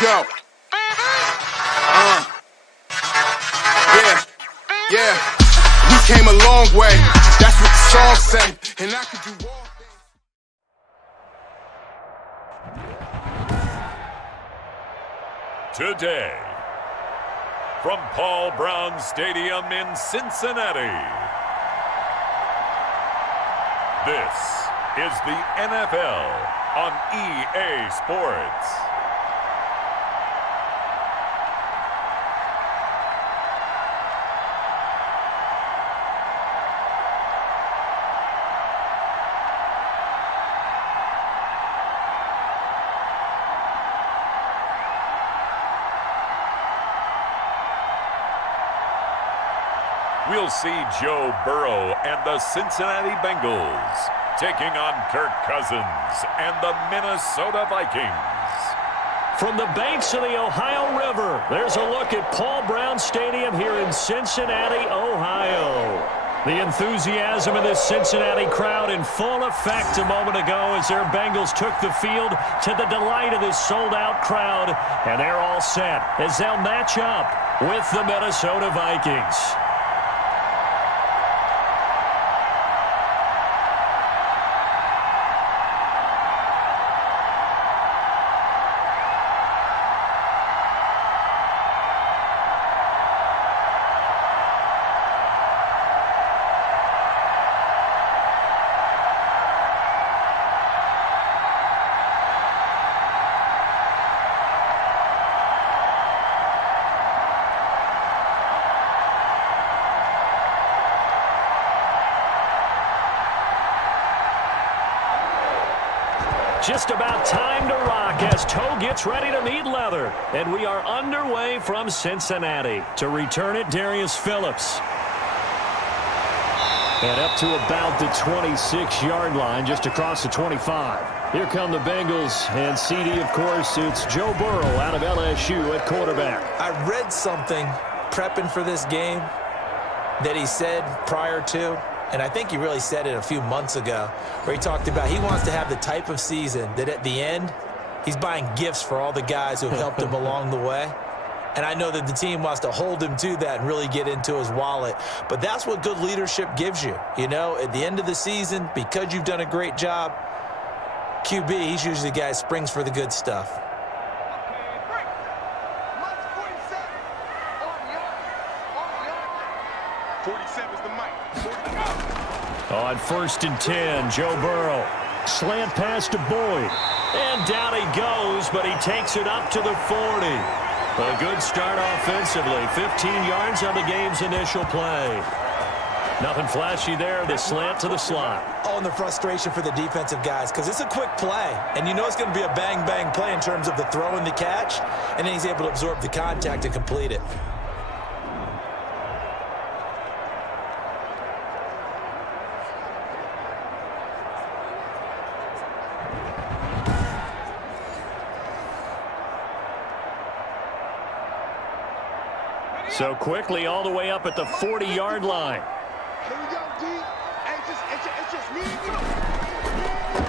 go. Yeah. We came a long way. That's what the song say. And I could do all things. Today, from Paul Brown Stadium in Cincinnati, this is the NFL on EA Sports. We'll see Joe Burrow and the Cincinnati Bengals taking on Kirk Cousins and the Minnesota Vikings. From the banks of the Ohio River, there's a look at Paul Brown Stadium here in Cincinnati, Ohio. The enthusiasm in this Cincinnati crowd in full effect a moment ago as their Bengals took the field to the delight of this sold-out crowd. And they're all set as they'll match up with the Minnesota Vikings. Just about time to rock as toe gets ready to meet leather. And we are underway from Cincinnati. To return it, Darius Phillips. And up to about the 26-yard line, just across the 25. Here come the Bengals, and CD, of course, it's Joe Burrow out of LSU at quarterback. I read something prepping for this game that he said prior to, and I think he really said it a few months ago, where he talked about he wants to have the type of season that at the end, he's buying gifts for all the guys who have helped him along the way. And I know that the team wants to hold him to that and really get into his wallet. But that's what good leadership gives you. You know, at the end of the season, because you've done a great job, QB, he's usually the guy who springs for the good stuff. On 1st and 10, Joe Burrow. Slant pass to Boyd. And down he goes, but he takes it up to the 40. A good start offensively. 15 yards on the game's initial play. Nothing flashy there. The slant to the slot. Oh, and the frustration for the defensive guys, because it's a quick play. And you know it's going to be a bang-bang play in terms of the throw and the catch. And then he's able to absorb the contact and complete it. So quickly all the way up at the 40-yard line.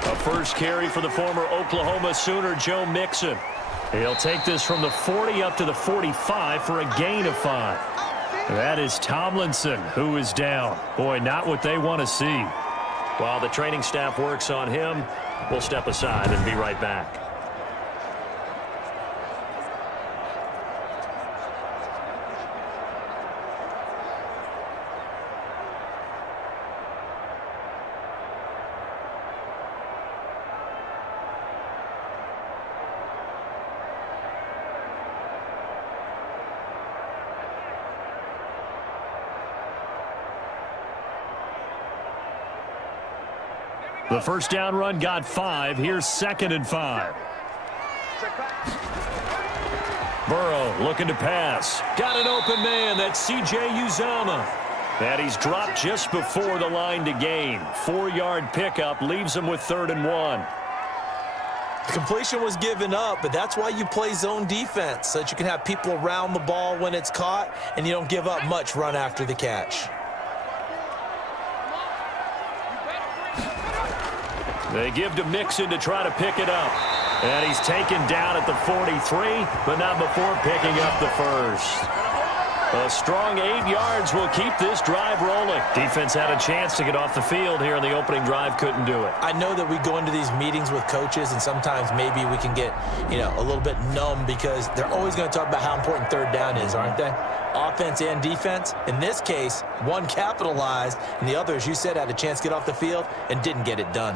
A first carry for the former Oklahoma Sooner, Joe Mixon. He'll take this from the 40 up to the 45 for a gain of 5. That is Tomlinson, who is down. Boy, not what they want to see. While the training staff works on him, we'll step aside and be right back. The first down run got 5. Here's 2nd and 5. Burrow looking to pass. Got an open man. That's C.J. Uzomah. And he's dropped just before the line to gain. 4-yard pickup leaves him with 3rd and 1. The completion was given up, but that's why you play zone defense, so that you can have people around the ball when it's caught, and you don't give up much run after the catch. They give to Mixon to try to pick it up. And he's taken down at the 43, but not before picking up the first. A strong 8 yards will keep this drive rolling. Defense had a chance to get off the field here in the opening drive, couldn't do it. I know that we go into these meetings with coaches, and sometimes maybe we can get, a little bit numb because they're always going to talk about how important third down is, aren't they? Offense and defense. In this case, one capitalized, and the other, as you said, had a chance to get off the field and didn't get it done.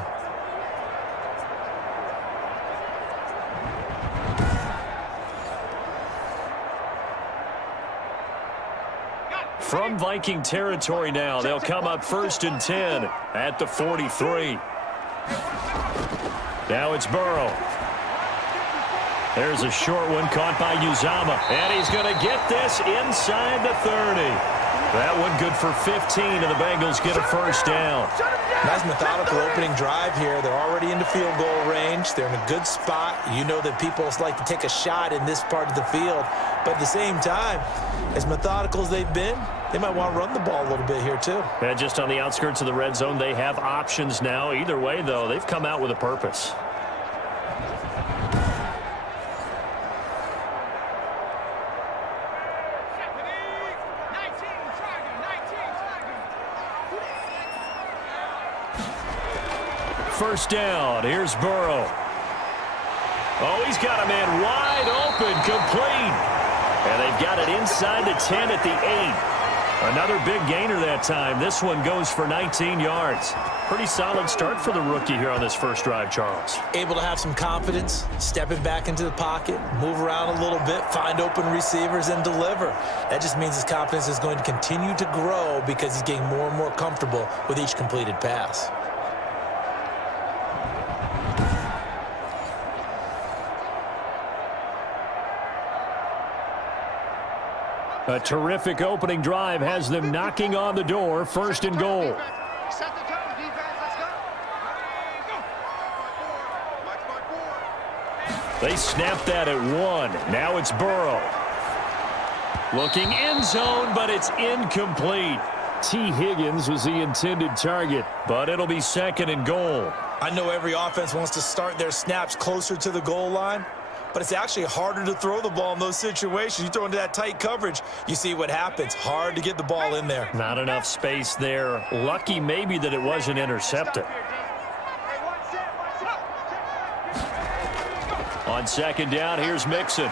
From Viking territory now, they'll come up 1st and 10 at the 43. Now it's Burrow. There's a short one caught by Uzama, and he's going to get this inside the 30. That one good for 15, and the Bengals get a first down. Nice methodical opening drive here. They're already into field goal range. They're in a good spot. You know that people like to take a shot in this part of the field. But at the same time, as methodical as they've been, they might want to run the ball a little bit here too. And just on the outskirts of the red zone, they have options now. Either way, though, they've come out with a purpose. First down. Here's Burrow. Oh, he's got a man wide open, complete. And they've got it inside the 10 at the 8. Another big gainer that time. This one goes for 19 yards. Pretty solid start for the rookie here on this first drive, Charles. Able to have some confidence, stepping back into the pocket, move around a little bit, find open receivers, and deliver. That just means his confidence is going to continue to grow because he's getting more and more comfortable with each completed pass. A terrific opening drive has them knocking on the door, 1st and goal. Set the tone, defense. Let's go. They snap that at 1. Now it's Burrow. Looking end zone, but it's incomplete. T. Higgins was the intended target, but it'll be 2nd and goal. I know every offense wants to start their snaps closer to the goal line, but it's actually harder to throw the ball in those situations. You throw into that tight coverage, you see what happens. Hard to get the ball in there. Not enough space there. Lucky maybe that it wasn't intercepted. On 2nd down, here's Mixon.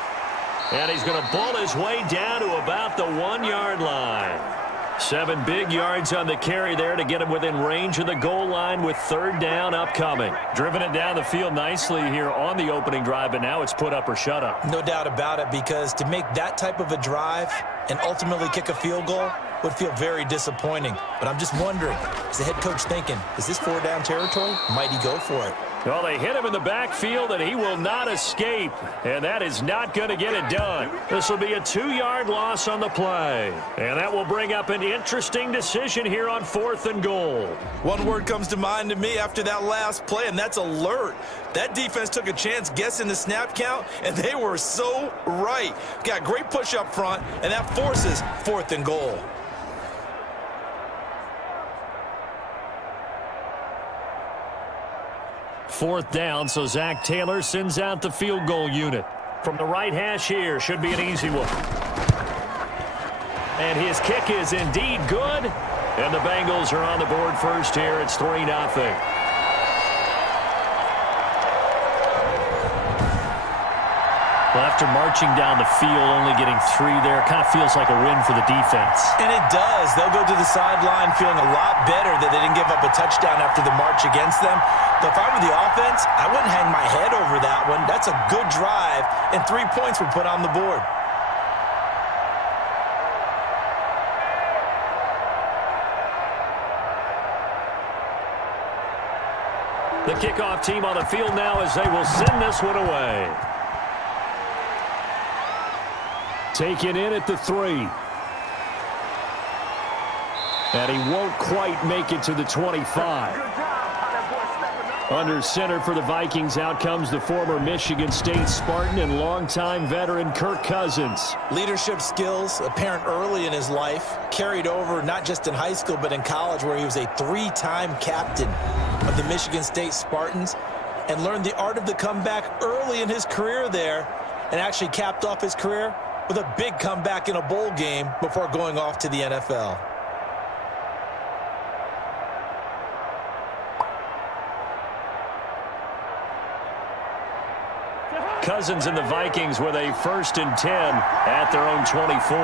And he's going to bull his way down to about the 1-yard line. 7 big yards on the carry there to get him within range of the goal line with 3rd down upcoming. Driven it down the field nicely here on the opening drive, but now it's put up or shut up. No doubt about it, because to make that type of a drive and ultimately kick a field goal would feel very disappointing. But I'm just wondering, is the head coach thinking, is this 4-down territory? Might he go for it? Well, they hit him in the backfield, and he will not escape. And that is not going to get it done. This will be a 2-yard loss on the play. And that will bring up an interesting decision here on 4th and goal. One word comes to mind to me after that last play, and that's alert. That defense took a chance guessing the snap count, and they were so right. Got great push up front, and that forces 4th and goal. Fourth down, so Zach Taylor sends out the field goal unit. From the right hash here, should be an easy one. And his kick is indeed good. And the Bengals are on the board first here. It's 3-0. Well, after marching down the field, only getting 3 there, kind of feels like a win for the defense. And it does. They'll go to the sideline feeling a lot better that they didn't give up a touchdown after the march against them. But if I were the offense, I wouldn't hang my head over that one. That's a good drive, and 3 points were put on the board. The kickoff team on the field now as they will send this one away. Taken in at the 3. And he won't quite make it to the 25. Under center for the Vikings, out comes the former Michigan State Spartan and longtime veteran Kirk Cousins. Leadership skills apparent early in his life, carried over not just in high school but in college, where he was a 3-time captain of the Michigan State Spartans. and learned the art of the comeback early in his career there, and actually capped off his career with a big comeback in a bowl game before going off to the NFL. Cousins and the Vikings with a 1st and 10 at their own 24.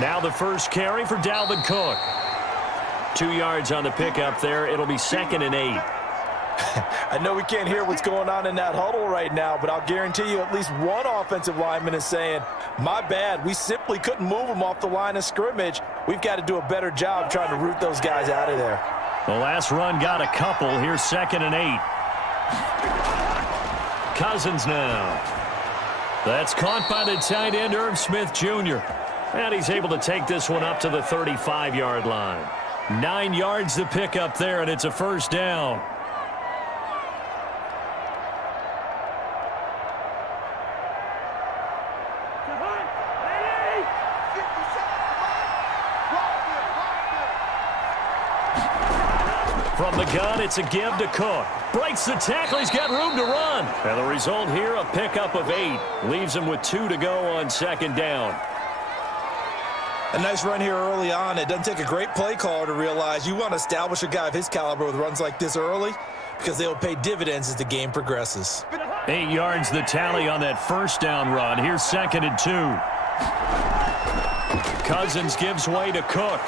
Now the first carry for Dalvin Cook. 2 yards on the pickup there. It'll be 2nd and 8. I know we can't hear what's going on in that huddle right now, but I'll guarantee you at least one offensive lineman is saying, my bad, we simply couldn't move them off the line of scrimmage. We've got to do a better job trying to root those guys out of there. The last run got a couple. Here's 2nd and 8. Cousins now. That's caught by the tight end, Irv Smith Jr. And he's able to take this one up to the 35-yard line. 9 yards to pick up there, and it's a 1st down. From the gun, it's a give to Cook. Breaks the tackle. He's got room to run. And the result here, a pickup of 8. Leaves him with 2 to go on 2nd down. A nice run here early on. It doesn't take a great play caller to realize you want to establish a guy of his caliber with runs like this early because they'll pay dividends as the game progresses. 8 yards the tally on that 1st down run. Here's 2nd and 2. Cousins gives way to Cook.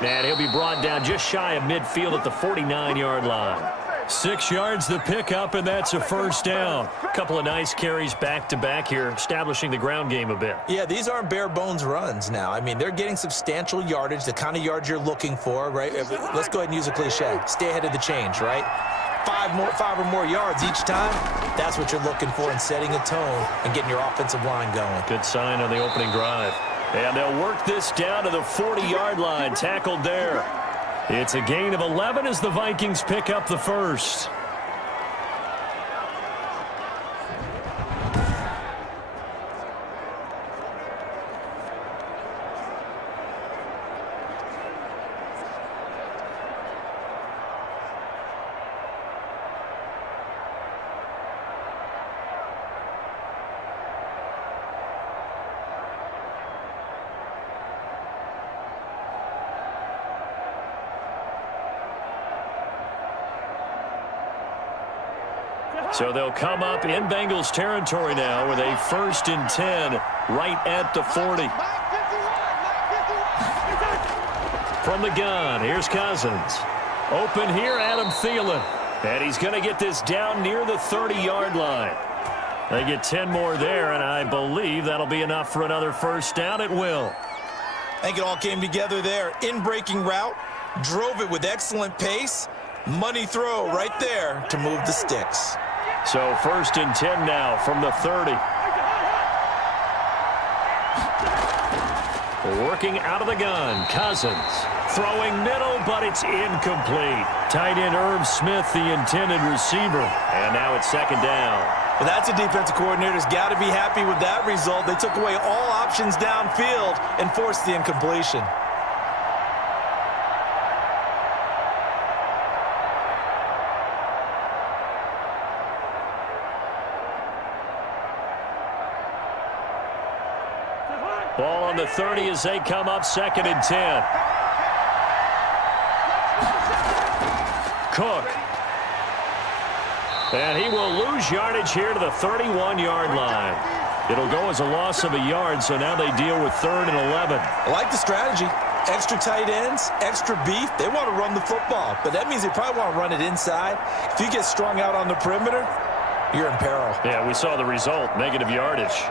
And he'll be brought down just shy of midfield at the 49-yard line. 6 yards the pickup, and that's a 1st down. A couple of nice carries back-to-back here, establishing the ground game a bit. Yeah, these aren't bare-bones runs now. I mean, they're getting substantial yardage, the kind of yards you're looking for, right? Let's go ahead and use a cliche. Stay ahead of the change, right? 5 or more yards each time, that's what you're looking for in setting a tone and getting your offensive line going. Good sign on the opening drive. And they'll work this down to the 40-yard line, tackled there. It's a gain of 11 as the Vikings pick up the 1st. So they'll come up in Bengals territory now with a 1st and 10 right at the 40. From the gun, here's Cousins. Open here, Adam Thielen. And he's going to get this down near the 30-yard line. They get 10 more there, and I believe that'll be enough for another 1st down. It will. I think it all came together there. In-breaking route, drove it with excellent pace. Money throw right there to move the sticks. So 1st and 10 now from the 30. Working out of the gun, Cousins. Throwing middle, but it's incomplete. Tight end Irv Smith, the intended receiver. And now it's 2nd down. Well, that's a defensive coordinator's got to be happy with that result. They took away all options downfield and forced the incompletion. Ball on the 30 as they come up 2nd and 10. Cook. And he will lose yardage here to the 31-yard line. It'll go as a loss of a yard, so now they deal with 3rd and 11. I like the strategy. Extra tight ends, extra beef. They want to run the football, but that means they probably want to run it inside. If you get strung out on the perimeter, you're in peril. Yeah, we saw the result, negative yardage.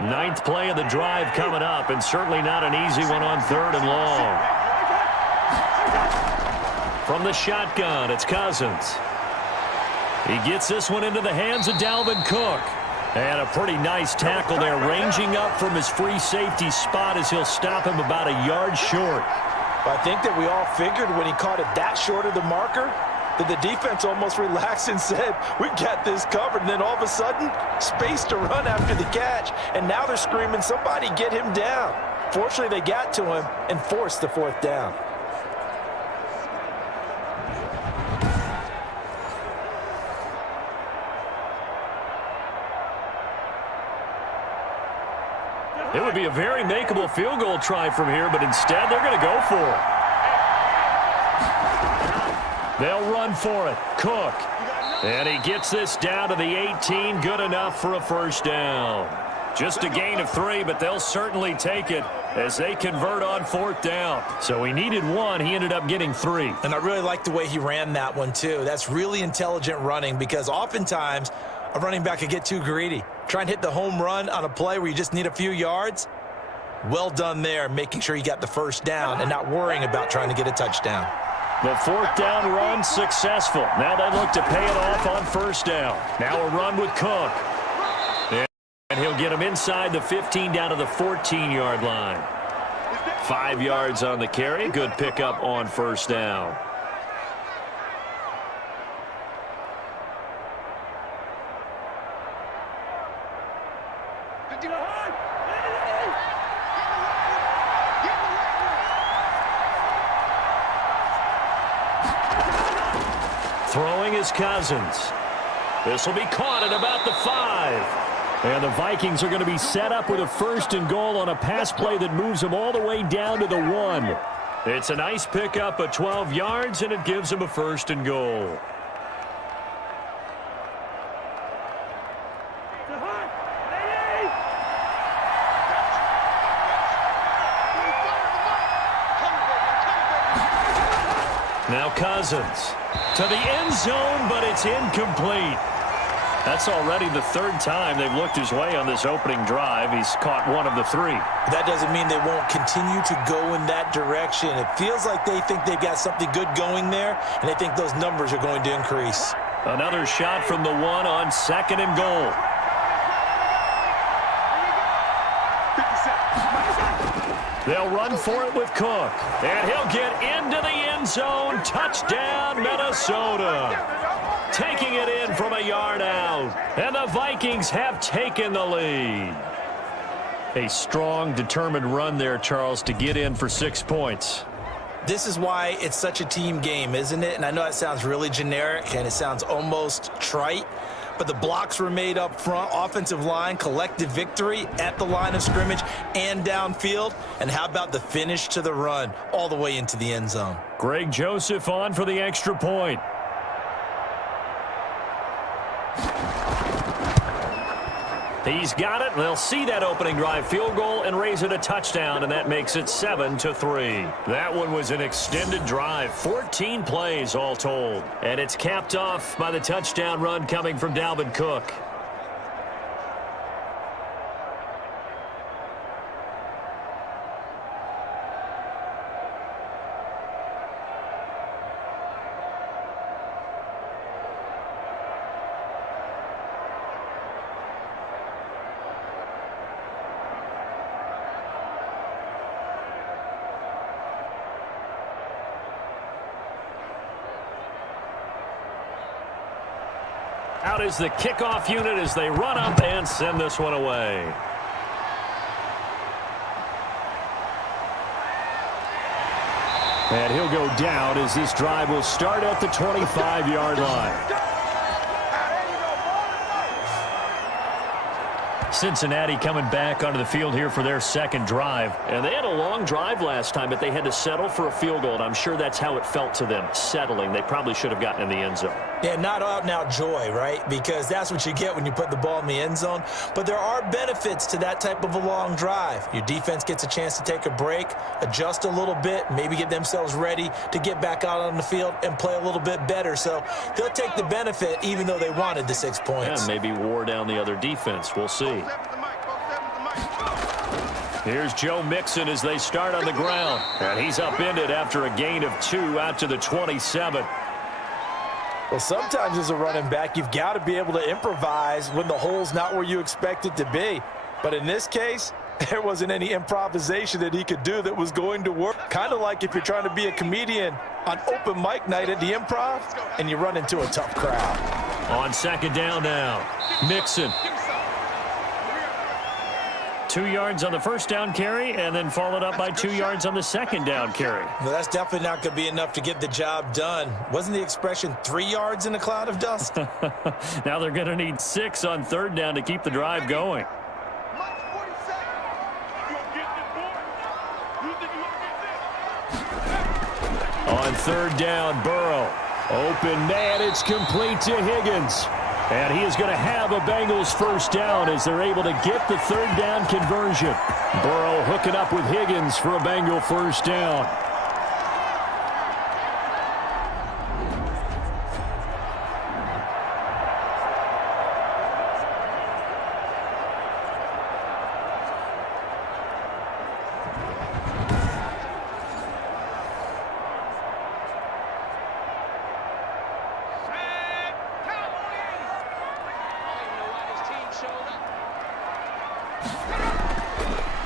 Ninth play of the drive coming up, and certainly not an easy one on 3rd and long. From the shotgun, it's Cousins. He gets this one into the hands of Dalvin Cook. And a pretty nice tackle there, ranging up from his free safety spot as he'll stop him about a yard short. I think that we all figured when he caught it that short of the marker that the defense almost relaxed and said, we've got this covered. And then all of a sudden, space to run after the catch. And now they're screaming, somebody get him down. Fortunately, they got to him and forced the fourth down. It would be a very makeable field goal try from here, but instead they're going to go for it. They'll run for it. Cook. And he gets this down to the 18. Good enough for a first down. Just a gain of 3, but they'll certainly take it as they convert on fourth down. So he needed 1. He ended up getting 3. And I really like the way he ran that one, too. That's really intelligent running because oftentimes a running back could get too greedy. Try and hit the home run on a play where you just need a few yards. Well done there, making sure you got the first down and not worrying about trying to get a touchdown. The fourth down run successful. Now they look to pay it off on first down. Now a run with Cook. And he'll get him inside the 15 down to the 14-yard line. 5 yards on the carry. Good pickup on first down. Throwing is Cousins. This will be caught at about the 5. And the Vikings are going to be set up with a first and goal on a pass play that moves them all the way down to the 1. It's a nice pickup of 12 yards, and it gives them a first and goal. Now Cousins to the end zone, but it's incomplete. That's already the 3rd time they've looked his way on this opening drive. He's caught 1 of the 3. That doesn't mean they won't continue to go in that direction. It feels like they think they've got something good going there, and they think those numbers are going to increase. Another shot from the 1 on 2nd and goal. They'll run for it with Cook. And he'll get into the end zone. Touchdown, Minnesota. Taking it in from a yard out. And the Vikings have taken the lead. A strong, determined run there, Charles, to get in for 6 points. This is why it's such a team game, isn't it? And I know that sounds really generic and it sounds almost trite, but the blocks were made up front, offensive line, collective victory at the line of scrimmage and downfield. And how about the finish to the run all the way into the end zone? Greg Joseph on for the extra point. He's got it. They'll see that opening drive field goal and raise it a touchdown, and that makes it 7-3. That one was an extended drive, 14 plays all told. And it's capped off by the touchdown run coming from Dalvin Cook. Out is the kickoff unit as they run up and send this one away. And he'll go down as this drive will start at the 25-yard line. Cincinnati coming back onto the field here for their second drive. And they had a long drive last time, but they had to settle for a field goal. And I'm sure that's how it felt to them, settling. They probably should have gotten in the end zone. Yeah, not out-and-out joy, right? Because that's what you get when you put the ball in the end zone. But there are benefits to that type of a long drive. Your defense gets a chance to take a break, adjust a little bit, maybe get themselves ready to get back out on the field and play a little bit better. So they'll take the benefit even though they wanted the 6 points. Yeah, maybe wore down the other defense. We'll see. Here's Joe Mixon as they start on the ground. And he's upended after a gain of 2 out to the 27. Well, sometimes as a running back, you've got to be able to improvise when the hole's not where you expect it to be. But in this case, there wasn't any improvisation that he could do that was going to work. Kind of like if you're trying to be a comedian on open mic night at the Improv and you run into a tough crowd. On second down now, Mixon. 2 yards on the first down carry, and then followed up by 2 yards on the second down carry. Well, that's definitely not going to be enough to get the job done. Wasn't the expression 3 yards in a cloud of dust? Now they're going to need 6 on third down to keep the drive going. On third down, Burrow. Open man, it's complete to Higgins. And he is going to have a Bengals first down as they're able to get the third down conversion. Burrow hooking up with Higgins for a Bengal first down.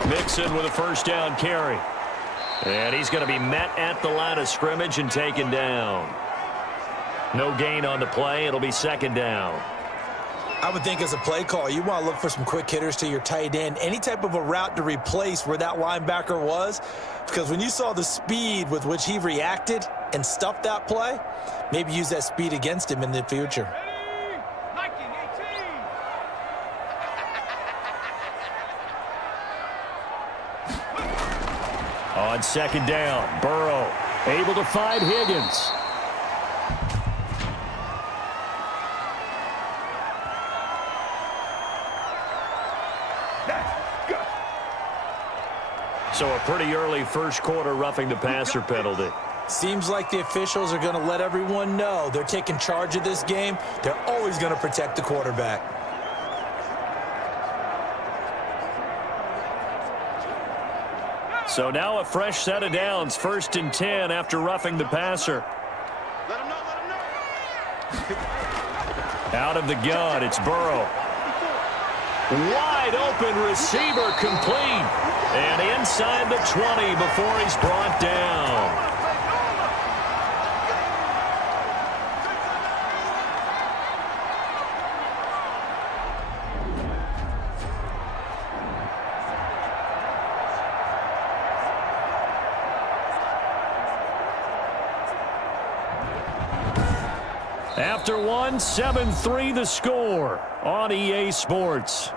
Mixon with a first down carry. And he's going to be met at the line of scrimmage and taken down. No gain on the play. It'll be second down. I would think as a play call, you want to look for some quick hitters to your tight end. Any type of a route to replace where that linebacker was. Because when you saw the speed with which he reacted and stuffed that play, maybe use that speed against him in the future. On second down, Burrow able to find Higgins. So a pretty early first quarter roughing the passer penalty. Seems like the officials are going to let everyone know they're taking charge of this game. They're always going to protect the quarterback. So now a fresh set of downs, 1st and 10 after roughing the passer. Let him know. Out of the gun, it's Burrow. Wide open receiver complete. And inside the 20 before he's brought down. After one, 7-3 the score on EA Sports.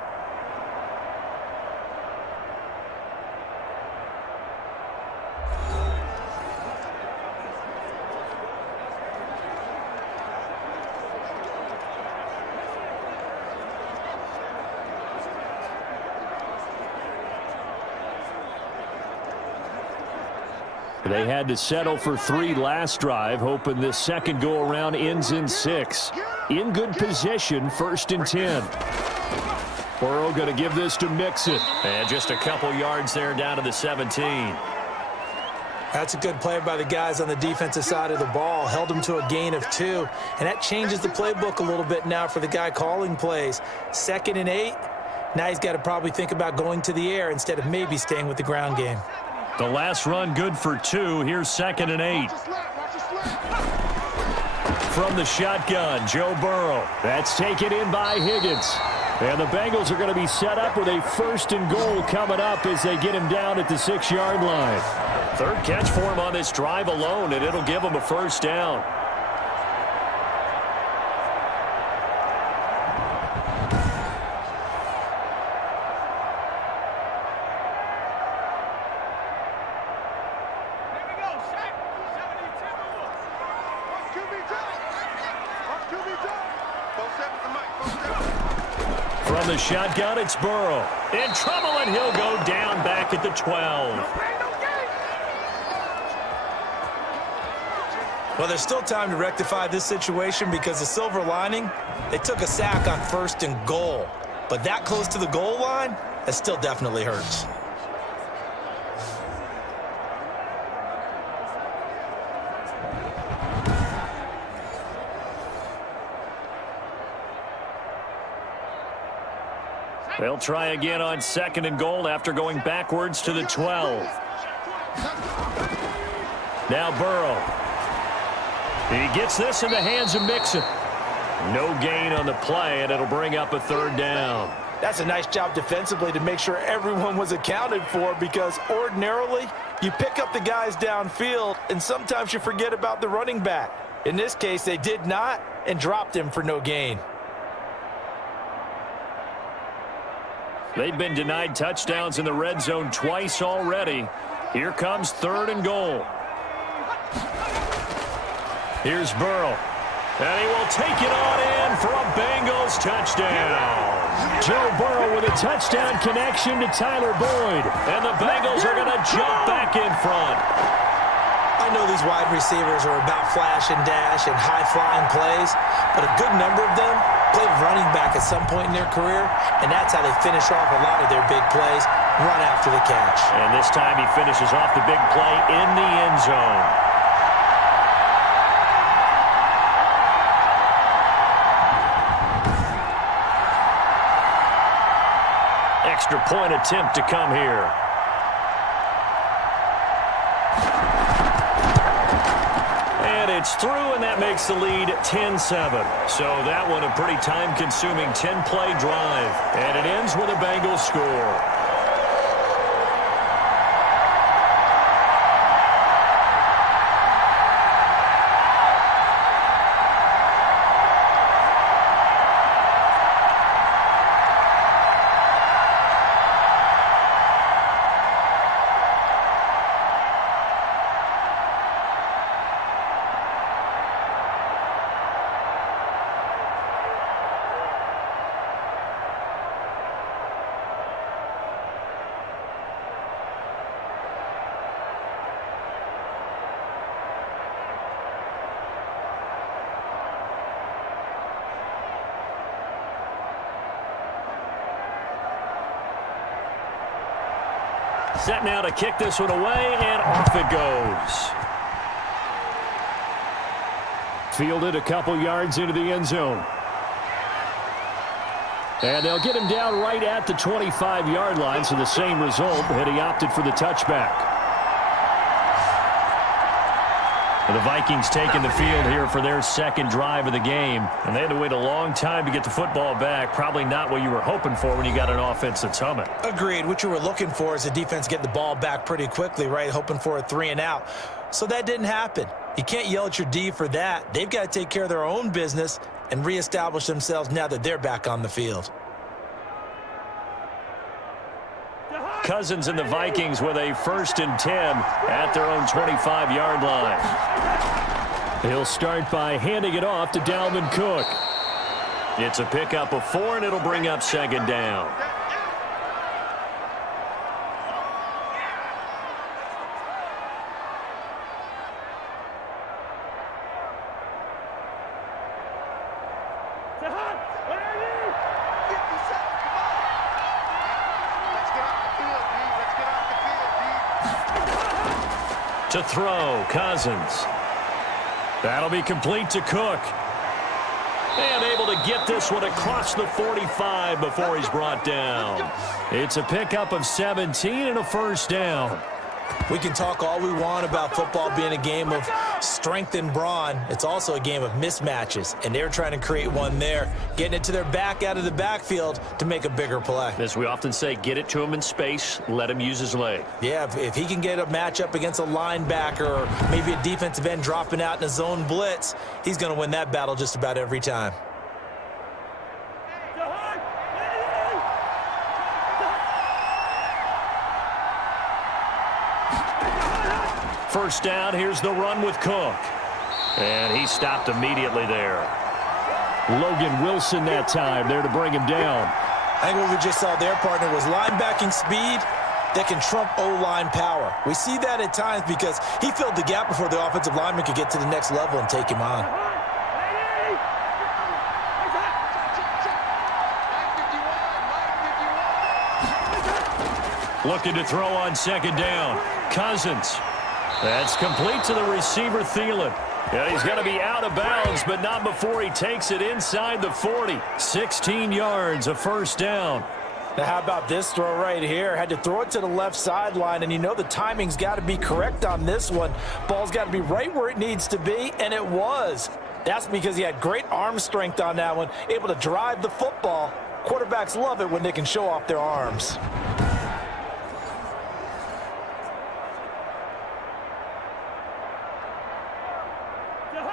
They had to settle for 3 last drive, hoping this second go-around ends in 6. In good position, 1st and 10. Burrow going to give this to Mixon. And just a couple yards there down to the 17. That's a good play by the guys on the defensive side of the ball. Held them to a gain of 2. And that changes the playbook a little bit now for the guy calling plays. 2nd and 8. Now he's got to probably think about going to the air instead of maybe staying with the ground game. The last run good for 2. Here's 2nd and 8. From the shotgun, Joe Burrow. That's taken in by Higgins. And the Bengals are going to be set up with a 1st and goal coming up as they get him down at the 6-yard line. 3rd catch for him on this drive alone, and it'll give him a first down. From the shotgun, it's Burrow. In trouble, and he'll go down back at the 12. Well, there's still time to rectify this situation because the silver lining, they took a sack on 1st and goal. But that close to the goal line, that still definitely hurts. They'll try again on 2nd and goal after going backwards to the 12. Now Burrow. He gets this in the hands of Mixon. No gain on the play, and it'll bring up a 3rd down. That's a nice job defensively to make sure everyone was accounted for, because ordinarily you pick up the guys downfield and sometimes you forget about the running back. In this case, they did not and dropped him for no gain. They've been denied touchdowns in the red zone twice already. Here comes 3rd and goal. Here's Burrow. And he will take it on in for a Bengals touchdown. Joe Burrow with a touchdown connection to Tyler Boyd. And the Bengals are going to jump back in front. I know these wide receivers are about flash and dash and high-flying plays, but a good number of them played running back at some point in their career, and that's how they finish off a lot of their big plays, run after the catch. And this time he finishes off the big play in the end zone. Extra point attempt to come here. And it's through, and that makes the lead 10-7. So that one a pretty time-consuming 10-play drive. And it ends with a Bengals score. Set now to kick this one away, and off it goes. Fielded a couple yards into the end zone. And they'll get him down right at the 25-yard line, so the same result, and he opted for the touchback. The Vikings taking the field here for their 2nd drive of the game. And they had to wait a long time to get the football back. Probably not what you were hoping for when you got an offense that's humming. Agreed. What you were looking for is the defense getting the ball back pretty quickly, right? Hoping for a 3-and-out. So that didn't happen. You can't yell at your D for that. They've got to take care of their own business and reestablish themselves now that they're back on the field. Cousins and the Vikings with a 1st and 10 at their own 25-yard line. He'll start by handing it off to Dalvin Cook. It's a pickup of 4, and it'll bring up 2nd down. To throw, Cousins. That'll be complete to Cook. And able to get this one across the 45 before he's brought down. It's a pickup of 17 and a 1st down. We can talk all we want about football being a game of strength and brawn. It's also a game of mismatches, and they're trying to create one there, getting it to their back out of the backfield to make a bigger play. As we often say, get it to him in space, let him use his leg. Yeah, if he can get a matchup against a linebacker or maybe a defensive end dropping out in a zone blitz, he's going to win that battle just about every time. First down, here's the run with Cook. And he stopped immediately there. Logan Wilson that time there to bring him down. I think what we just saw their partner was linebacking speed that can trump O-line power. We see that at times because he filled the gap before the offensive lineman could get to the next level and take him on. Looking to throw on 2nd down. Cousins. That's complete to the receiver, Thielen. Yeah, he's going to be out of bounds, but not before he takes it inside the 40. 16 yards, a 1st down. Now, how about this throw right here? Had to throw it to the left sideline, and you know the timing's got to be correct on this one. Ball's got to be right where it needs to be, and it was. That's because he had great arm strength on that one, able to drive the football. Quarterbacks love it when they can show off their arms.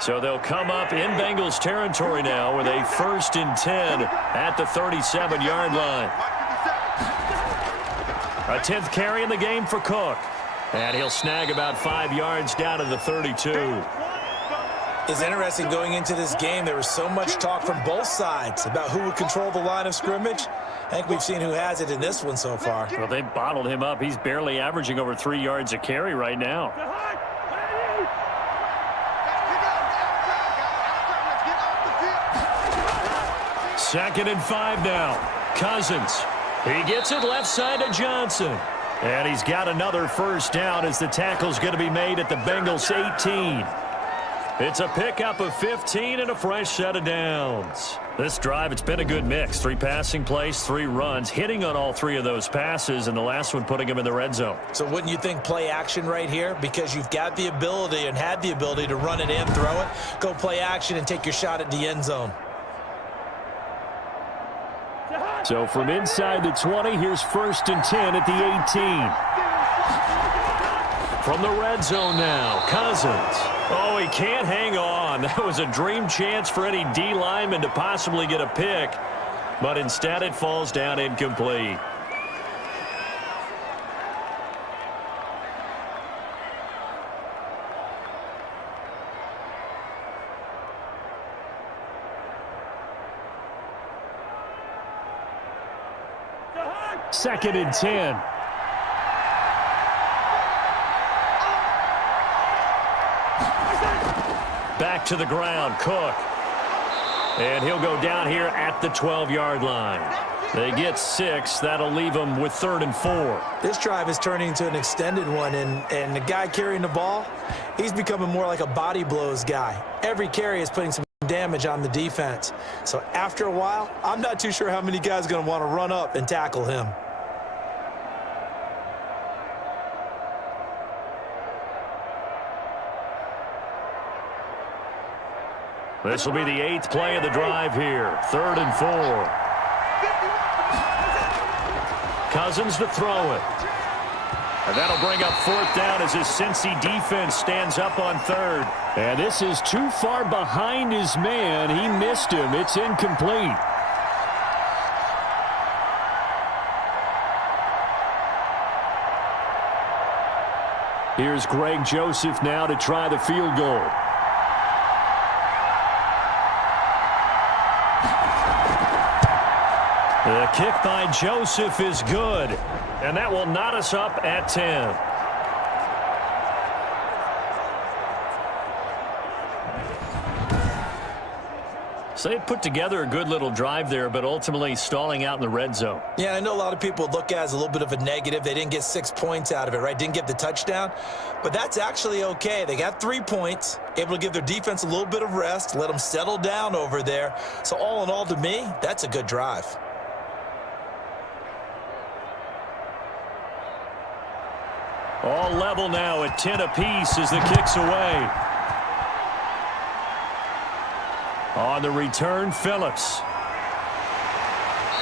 So they'll come up in Bengals territory now with a 1st and 10 at the 37-yard line. A 10th carry in the game for Cook. And he'll snag about 5 yards down to the 32. It's interesting going into this game. There was so much talk from both sides about who would control the line of scrimmage. I think we've seen who has it in this one so far. Well, they bottled him up. He's barely averaging over 3 yards a carry right now. 2nd and 5 now. Cousins. He gets it left side to Johnson. And he's got another 1st down as the tackle's going to be made at the Bengals 18. It's a pickup of 15 and a fresh set of downs. This drive, it's been a good mix. 3 passing plays, 3 runs, hitting on all 3 of those passes, and the last one putting him in the red zone. So wouldn't you think play action right here? Because you've got the ability and had the ability to run it and throw it. Go play action and take your shot at the end zone. So from inside the 20, here's 1st and 10 at the 18. From the red zone now, Cousins. Oh, he can't hang on. That was a dream chance for any D lineman to possibly get a pick, but instead it falls down incomplete. Second and 10. Back to the ground, Cook. And he'll go down here at the 12-yard line. They get 6. That'll leave them with 3rd and 4. This drive is turning into an extended one, and the guy carrying the ball, he's becoming more like a body blows guy. Every carry is putting some damage on the defense. So after a while, I'm not too sure how many guys are going to want to run up and tackle him. This will be the 8th play of the drive here. 3rd and 4. Cousins to throw it. And that'll bring up 4th down as his Cincy defense stands up on 3rd. And this is too far behind his man. He missed him. It's incomplete. Here's Greg Joseph now to try the field goal. The kick by Joseph is good, and that will knot us up at 10. So they put together a good little drive there, but ultimately stalling out in the red zone. Yeah, I know a lot of people look at it as a little bit of a negative. They didn't get 6 points out of it, right? Didn't get the touchdown. But that's actually okay. They got 3 points, able to give their defense a little bit of rest, let them settle down over there. So all in all, to me, that's a good drive. All level now at 10 apiece as the kick's away. On the return, Phillips.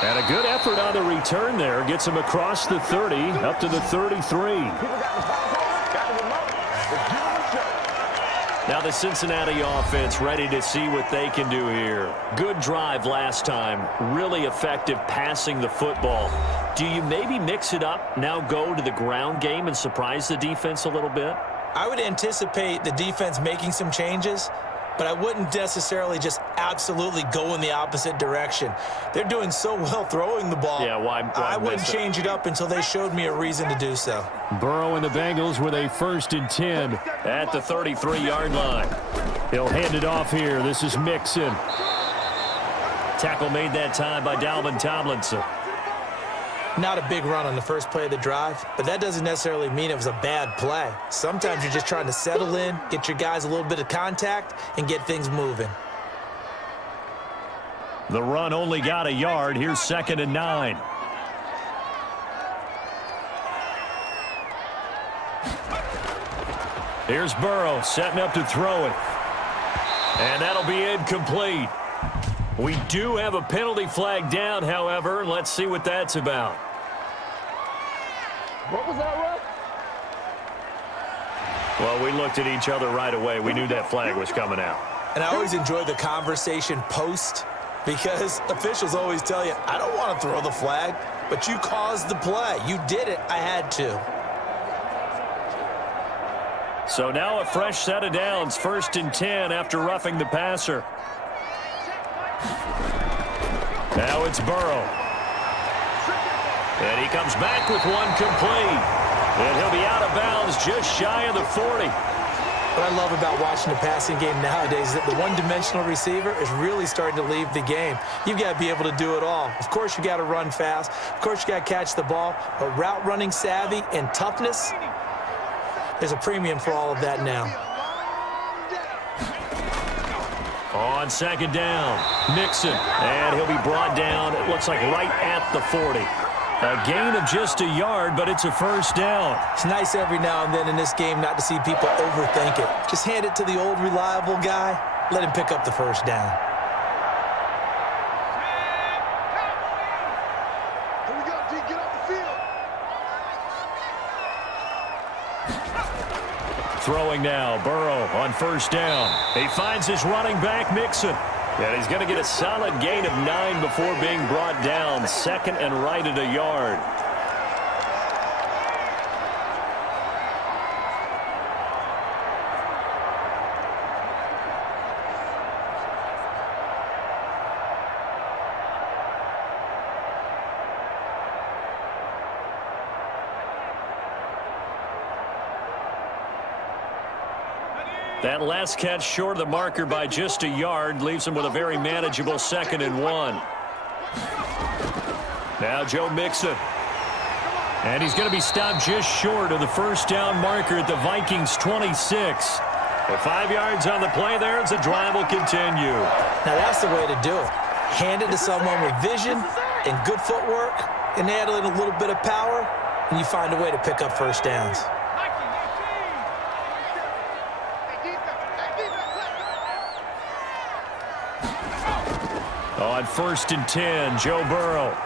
And a good effort on the return there. Gets him across the 30, up to the 33. Now the Cincinnati offense ready to see what they can do here. Good drive last time. Really effective passing the football. Do you maybe mix it up, now go to the ground game and surprise the defense a little bit? I would anticipate the defense making some changes, but I wouldn't necessarily just absolutely go in the opposite direction. They're doing so well throwing the ball. Yeah, why I wouldn't change it up until they showed me a reason to do so. Burrow and the Bengals with a 1st and 10 at the 33-yard line. He'll hand it off here. This is Mixon. Tackle made that time by Dalvin Tomlinson. Not a big run on the first play of the drive, but that doesn't necessarily mean it was a bad play. Sometimes you're just trying to settle in, get your guys a little bit of contact, and get things moving. The run only got a yard. Here's 2nd and 9. Here's Burrow setting up to throw it. And that'll be incomplete. We do have a penalty flag down, however. Let's see what that's about. What was that, Russ? Well, we looked at each other right away. We knew that flag was coming out. And I always enjoy the conversation post because officials always tell you, I don't want to throw the flag, but you caused the play. You did it. I had to. So now a fresh set of downs, 1st and 10 after roughing the passer. Now it's Burrow. And he comes back with one complete. And he'll be out of bounds just shy of the 40. What I love about watching the passing game nowadays is that the one-dimensional receiver is really starting to leave the game. You've got to be able to do it all. Of course, you got to run fast. Of course, you got to catch the ball. But route running savvy and toughness, there's a premium for all of that now. On 2nd down, Mixon. And he'll be brought down, it looks like right at the 40. A gain of just a yard, but it's a 1st down. It's nice every now and then in this game not to see people overthink it. Just hand it to the old reliable guy. Let him pick up the 1st down. Here we go, D. Get off the field. Throwing now, Burrow on 1st down. He finds his running back, Mixon. And he's going to get a solid gain of 9 before being brought down. 2nd and right at a yard. That last catch short of the marker by just a yard leaves him with a very manageable 2nd and 1. Now Joe Mixon. And he's going to be stopped just short of the 1st down marker at the Vikings 26. The 5 yards on the play there as the drive will continue. Now that's the way to do it. Hand it to someone with vision and good footwork and add in a little bit of power, and you find a way to pick up 1st downs. On 1st and 10, Joe Burrow.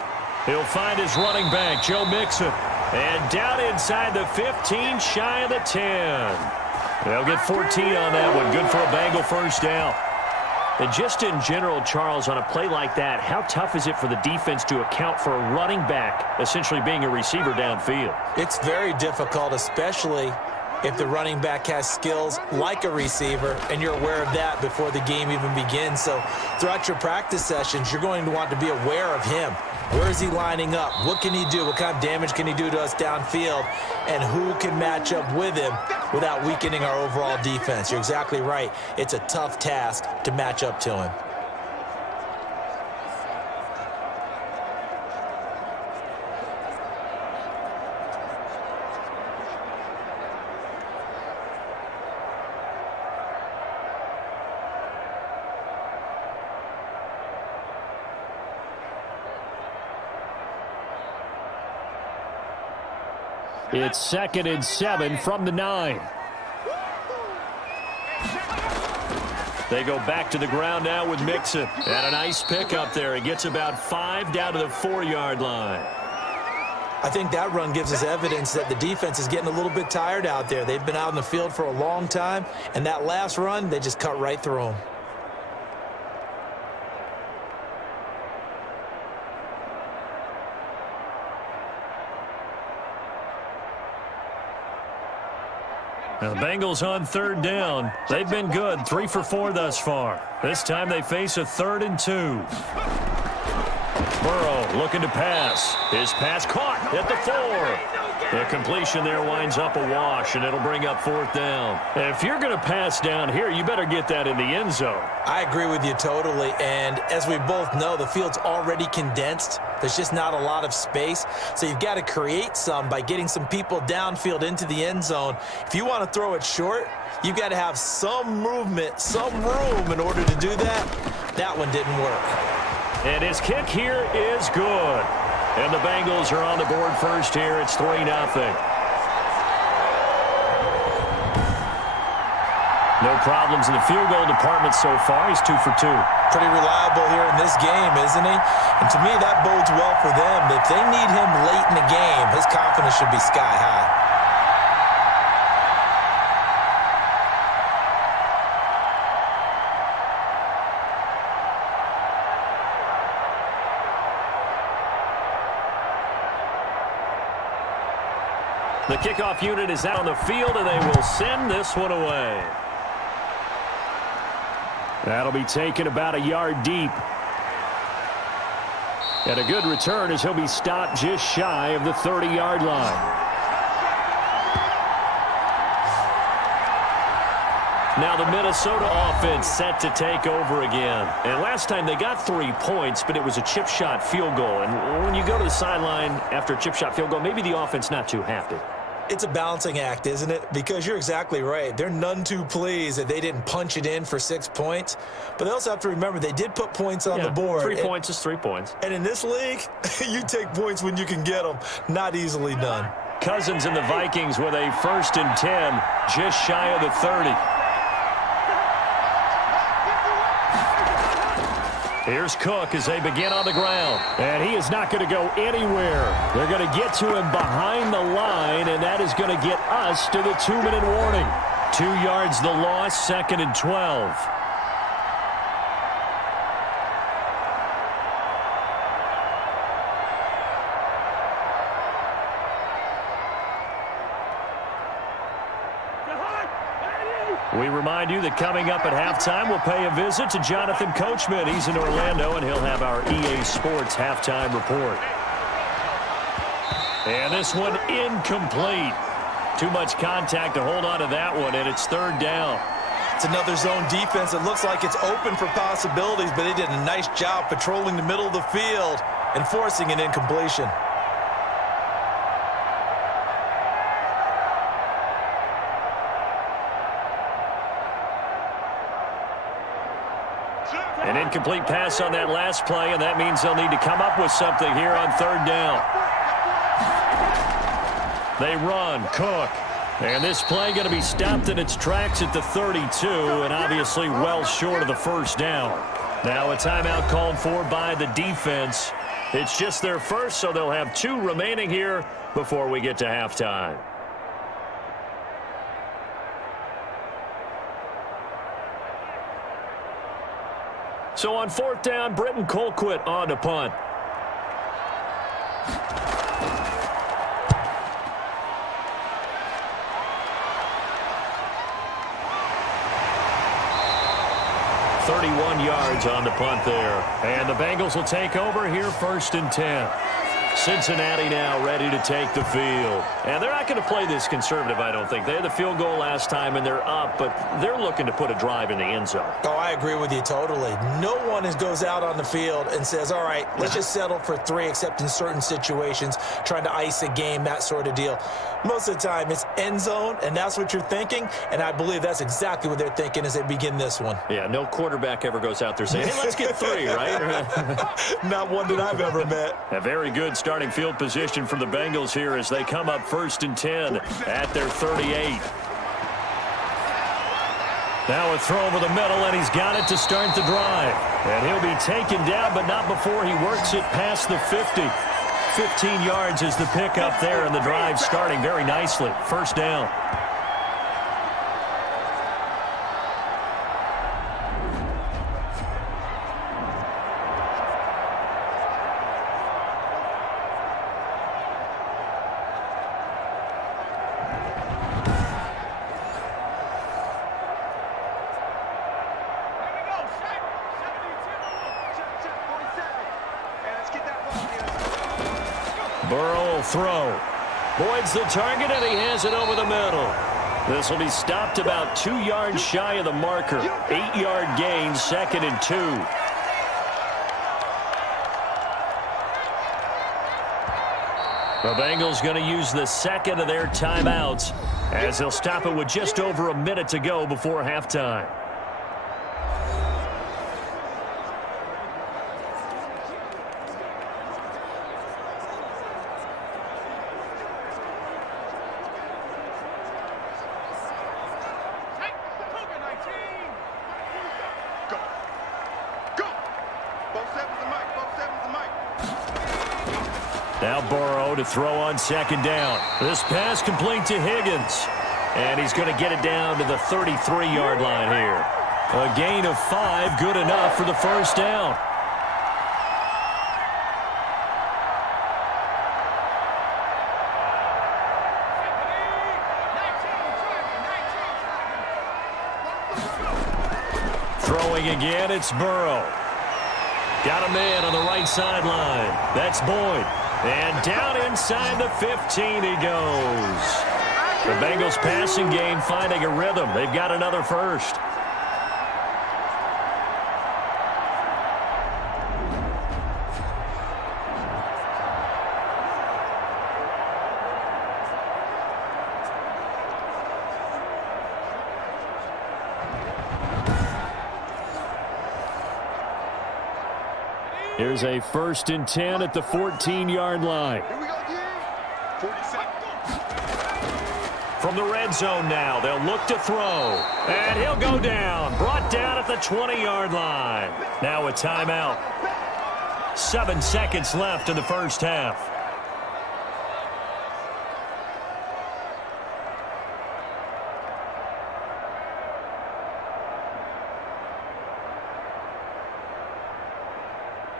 He'll find his running back, Joe Mixon. And down inside the 15, shy of the 10. They'll get 14 on that one. Good for a Bengal 1st down. And just in general, Charles, on a play like that, how tough is it for the defense to account for a running back essentially being a receiver downfield? It's very difficult, especially if the running back has skills like a receiver, and you're aware of that before the game even begins. So throughout your practice sessions, you're going to want to be aware of him. Where is he lining up? What can he do? What kind of damage can he do to us downfield? And who can match up with him without weakening our overall defense? You're exactly right. It's a tough task to match up to him. It's 2nd and 7 from the 9. They go back to the ground now with Mixon. And a nice pickup there. He gets about 5 down to the 4-yard line. I think that run gives us evidence that the defense is getting a little bit tired out there. They've been out in the field for a long time, and that last run, they just cut right through them. Now the Bengals on 3rd down. They've been good, 3 for 4 thus far. This time they face a 3rd and 2. Burrow looking to pass. His pass caught at the 4. The completion there winds up a wash, and it'll bring up 4th down. If you're going to pass down here, you better get that in the end zone. I agree with you totally, and as we both know, the field's already condensed. There's just not a lot of space, so you've got to create some by getting some people downfield into the end zone. If you want to throw it short, you've got to have some movement, some room in order to do that. That one didn't work. And his kick here is good. And the Bengals are on the board first here. It's 3-0. No problems in the field goal department so far. He's 2 for 2. Pretty reliable here in this game, isn't he? And to me, that bodes well for them. If they need him late in the game, his confidence should be sky high. The kickoff unit is out on the field, and they will send this one away. That'll be taken about a yard deep. And a good return as he'll be stopped just shy of the 30-yard line. Now the Minnesota offense set to take over again. And last time they got 3 points, but it was a chip shot field goal. And when you go to the sideline after a chip shot field goal, maybe the offense not too happy. It's a balancing act, isn't it? Because you're exactly right. They're none too pleased that they didn't punch it in for 6 points. But they also have to remember they did put points on the board. 3 points is 3 points. And in this league, you take points when you can get them. Not easily done. Cousins and the Vikings with a 1st and 10, just shy of the 30. Here's Cook as they begin on the ground. And he is not going to go anywhere. They're going to get to him behind the line, and that is going to get us to the 2-minute warning. 2 yards the loss, 2nd and 12. We remind you that coming up at halftime, we'll pay a visit to Jonathan Coachman. He's in Orlando, and he'll have our EA Sports halftime report. And this one incomplete. Too much contact to hold on to that one, and it's 3rd down. It's another zone defense. It looks like it's open for possibilities, but they did a nice job patrolling the middle of the field and forcing an incompletion. An incomplete pass on that last play, and that means they'll need to come up with something here on 3rd down. They run, Cook. And this play going to be stopped in its tracks at the 32, and obviously well short of the 1st down. Now a timeout called for by the defense. It's just their first, so they'll have 2 remaining here before we get to halftime. So on 4th down, Britton Colquitt on to punt. .31 yards on the punt there. And the Bengals will take over here 1st and 10. Cincinnati now ready to take the field. And they're not going to play this conservative, I don't think. They had the field goal last time, and they're up, but they're looking to put a drive in the end zone. Oh, I agree with you totally. No one goes out on the field and says, all right, let's just settle for 3, except in certain situations, trying to ice a game, that sort of deal. Most of the time, it's end zone, and that's what you're thinking, and I believe that's exactly what they're thinking as they begin this one. Yeah, no quarterback ever goes out there saying, hey, let's get 3, right? Not one that I've ever met. A very good starting field position for the Bengals here as they come up 1st and 10 at their 38. Now a throw over the middle, and he's got it to start the drive. And he'll be taken down, but not before he works it past the 50. 15 yards is the pickup there, and the drive starting very nicely. 1st down. Burrow will throw. Boyd's the target, and he has it over the middle. This will be stopped about 2 yards shy of the marker. 8-yard gain, 2nd and 2. The Bengals going to use the 2nd of their timeouts as they'll stop it with just over a minute to go before halftime. Now Burrow to throw on second down. This pass complete to Higgins. And he's going to get it down to the 33-yard line here. A gain of 5, good enough for the first down. Throwing again, it's Burrow. Got a man on the right sideline. That's Boyd. And down inside the 15 he goes. The Bengals passing game finding a rhythm. They've got another first. Here's a 1st and 10 at the 14-yard line. Here we go, yeah. 47. From the red zone now, they'll look to throw. And he'll go down. Brought down at the 20-yard line. Now a timeout. 7 seconds left in the first half.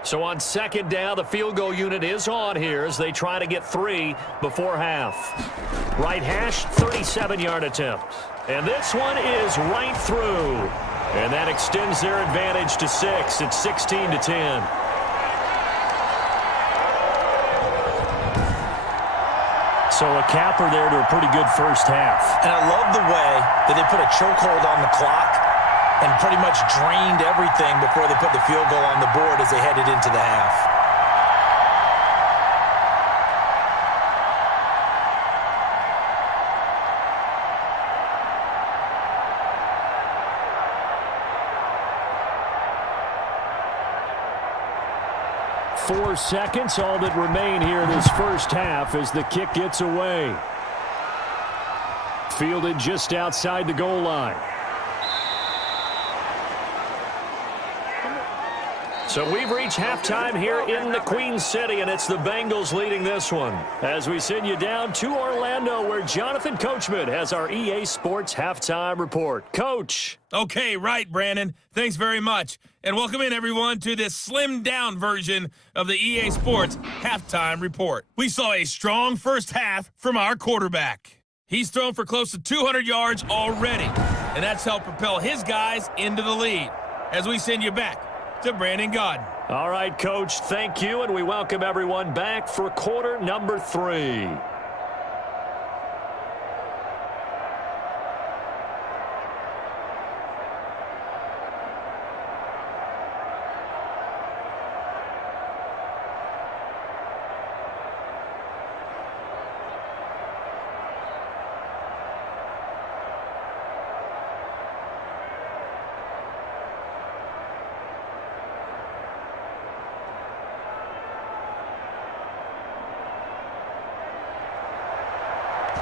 So on second down, the field goal unit is on here as they try to get 3 before half. Right hash, 37-yard attempt. And this one is right through. And that extends their advantage to 6. It's 16-10. So a capper there to a pretty good first half. And I love the way that they put a chokehold on the clock and pretty much drained everything before they put the field goal on the board as they headed into the half. Four seconds, all that remain here in this first half as the kick gets away. Fielded just outside the goal line. So we've reached halftime here in the Queen City, and it's the Bengals leading this one. As we send you down to Orlando, where Jonathan Coachman has our EA Sports Halftime Report. Coach. Okay, right, Brandon. Thanks very much. And welcome in, everyone, to this slimmed-down version of the EA Sports Halftime Report. We saw a strong first half from our quarterback. He's thrown for close to 200 yards already, and that's helped propel his guys into the lead. As we send you back to Brandon Godden. All right, Coach, thank you, and we welcome everyone back for quarter number 3.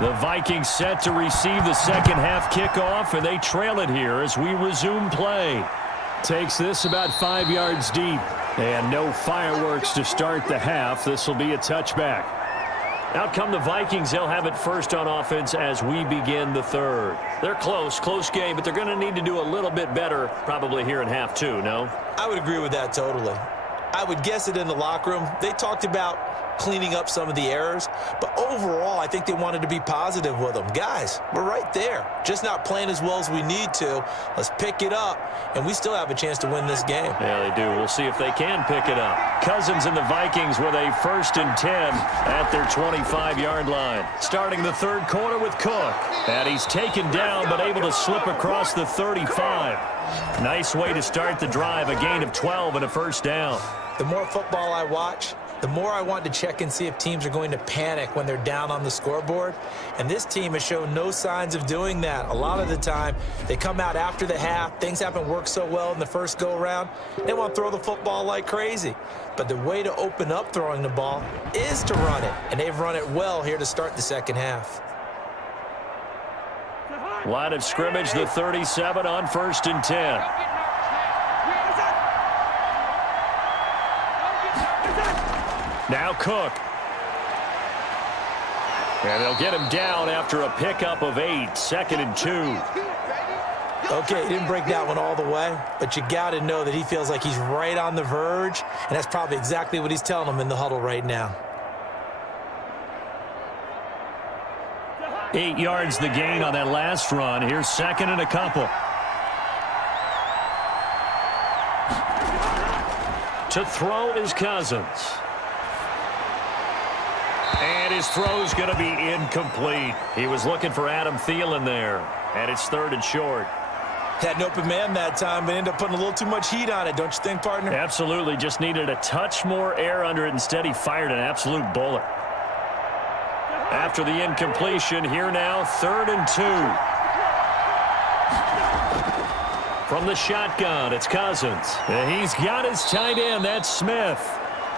The Vikings set to receive the second half kickoff, and they trail it here as we resume play. Takes this about 5 yards deep, and no fireworks to start the half. This will be a touchback. Out come the Vikings. They'll have it first on offense as we begin the third. They're close game, but they're going to need to do a little bit better probably here in half 2, no? I would agree with that totally. I would guess it in the locker room. They talked about cleaning up some of the errors, but overall, I think they wanted to be positive with them. Guys, we're right there. Just not playing as well as we need to. Let's pick it up, and we still have a chance to win this game. Yeah, they do. We'll see if they can pick it up. Cousins and the Vikings with a 1st and 10 at their 25-yard line. Starting the third quarter with Cook. And he's taken down, but able to slip across the 35. Nice way to start the drive, a gain of 12 and a first down. The more football I watch, the more I want to check and see if teams are going to panic when they're down on the scoreboard. And this team has shown no signs of doing that. A lot of the time, they come out after the half. Things haven't worked so well in the first go-around. They want to throw the football like crazy. But the way to open up throwing the ball is to run it. And they've run it well here to start the second half. Line of scrimmage, the 37 on 1st and 10. Now Cook. And they'll get him down after a pickup of 8, 2nd and 2. Okay, he didn't break that one all the way, but you got to know that he feels like he's right on the verge, and that's probably exactly what he's telling them in the huddle right now. 8 yards the gain on that last run. Here's 2nd and a couple. To throw is Cousins. And his throw's going to be incomplete. He was looking for Adam Thielen there, and it's 3rd and short. Had an open man that time, but ended up putting a little too much heat on it, don't you think, partner? Absolutely. Just needed a touch more air under it. Instead, he fired an absolute bullet. After the incompletion, here now, 3rd and 2. From the shotgun, it's Cousins. And he's got his tight end. That's Smith.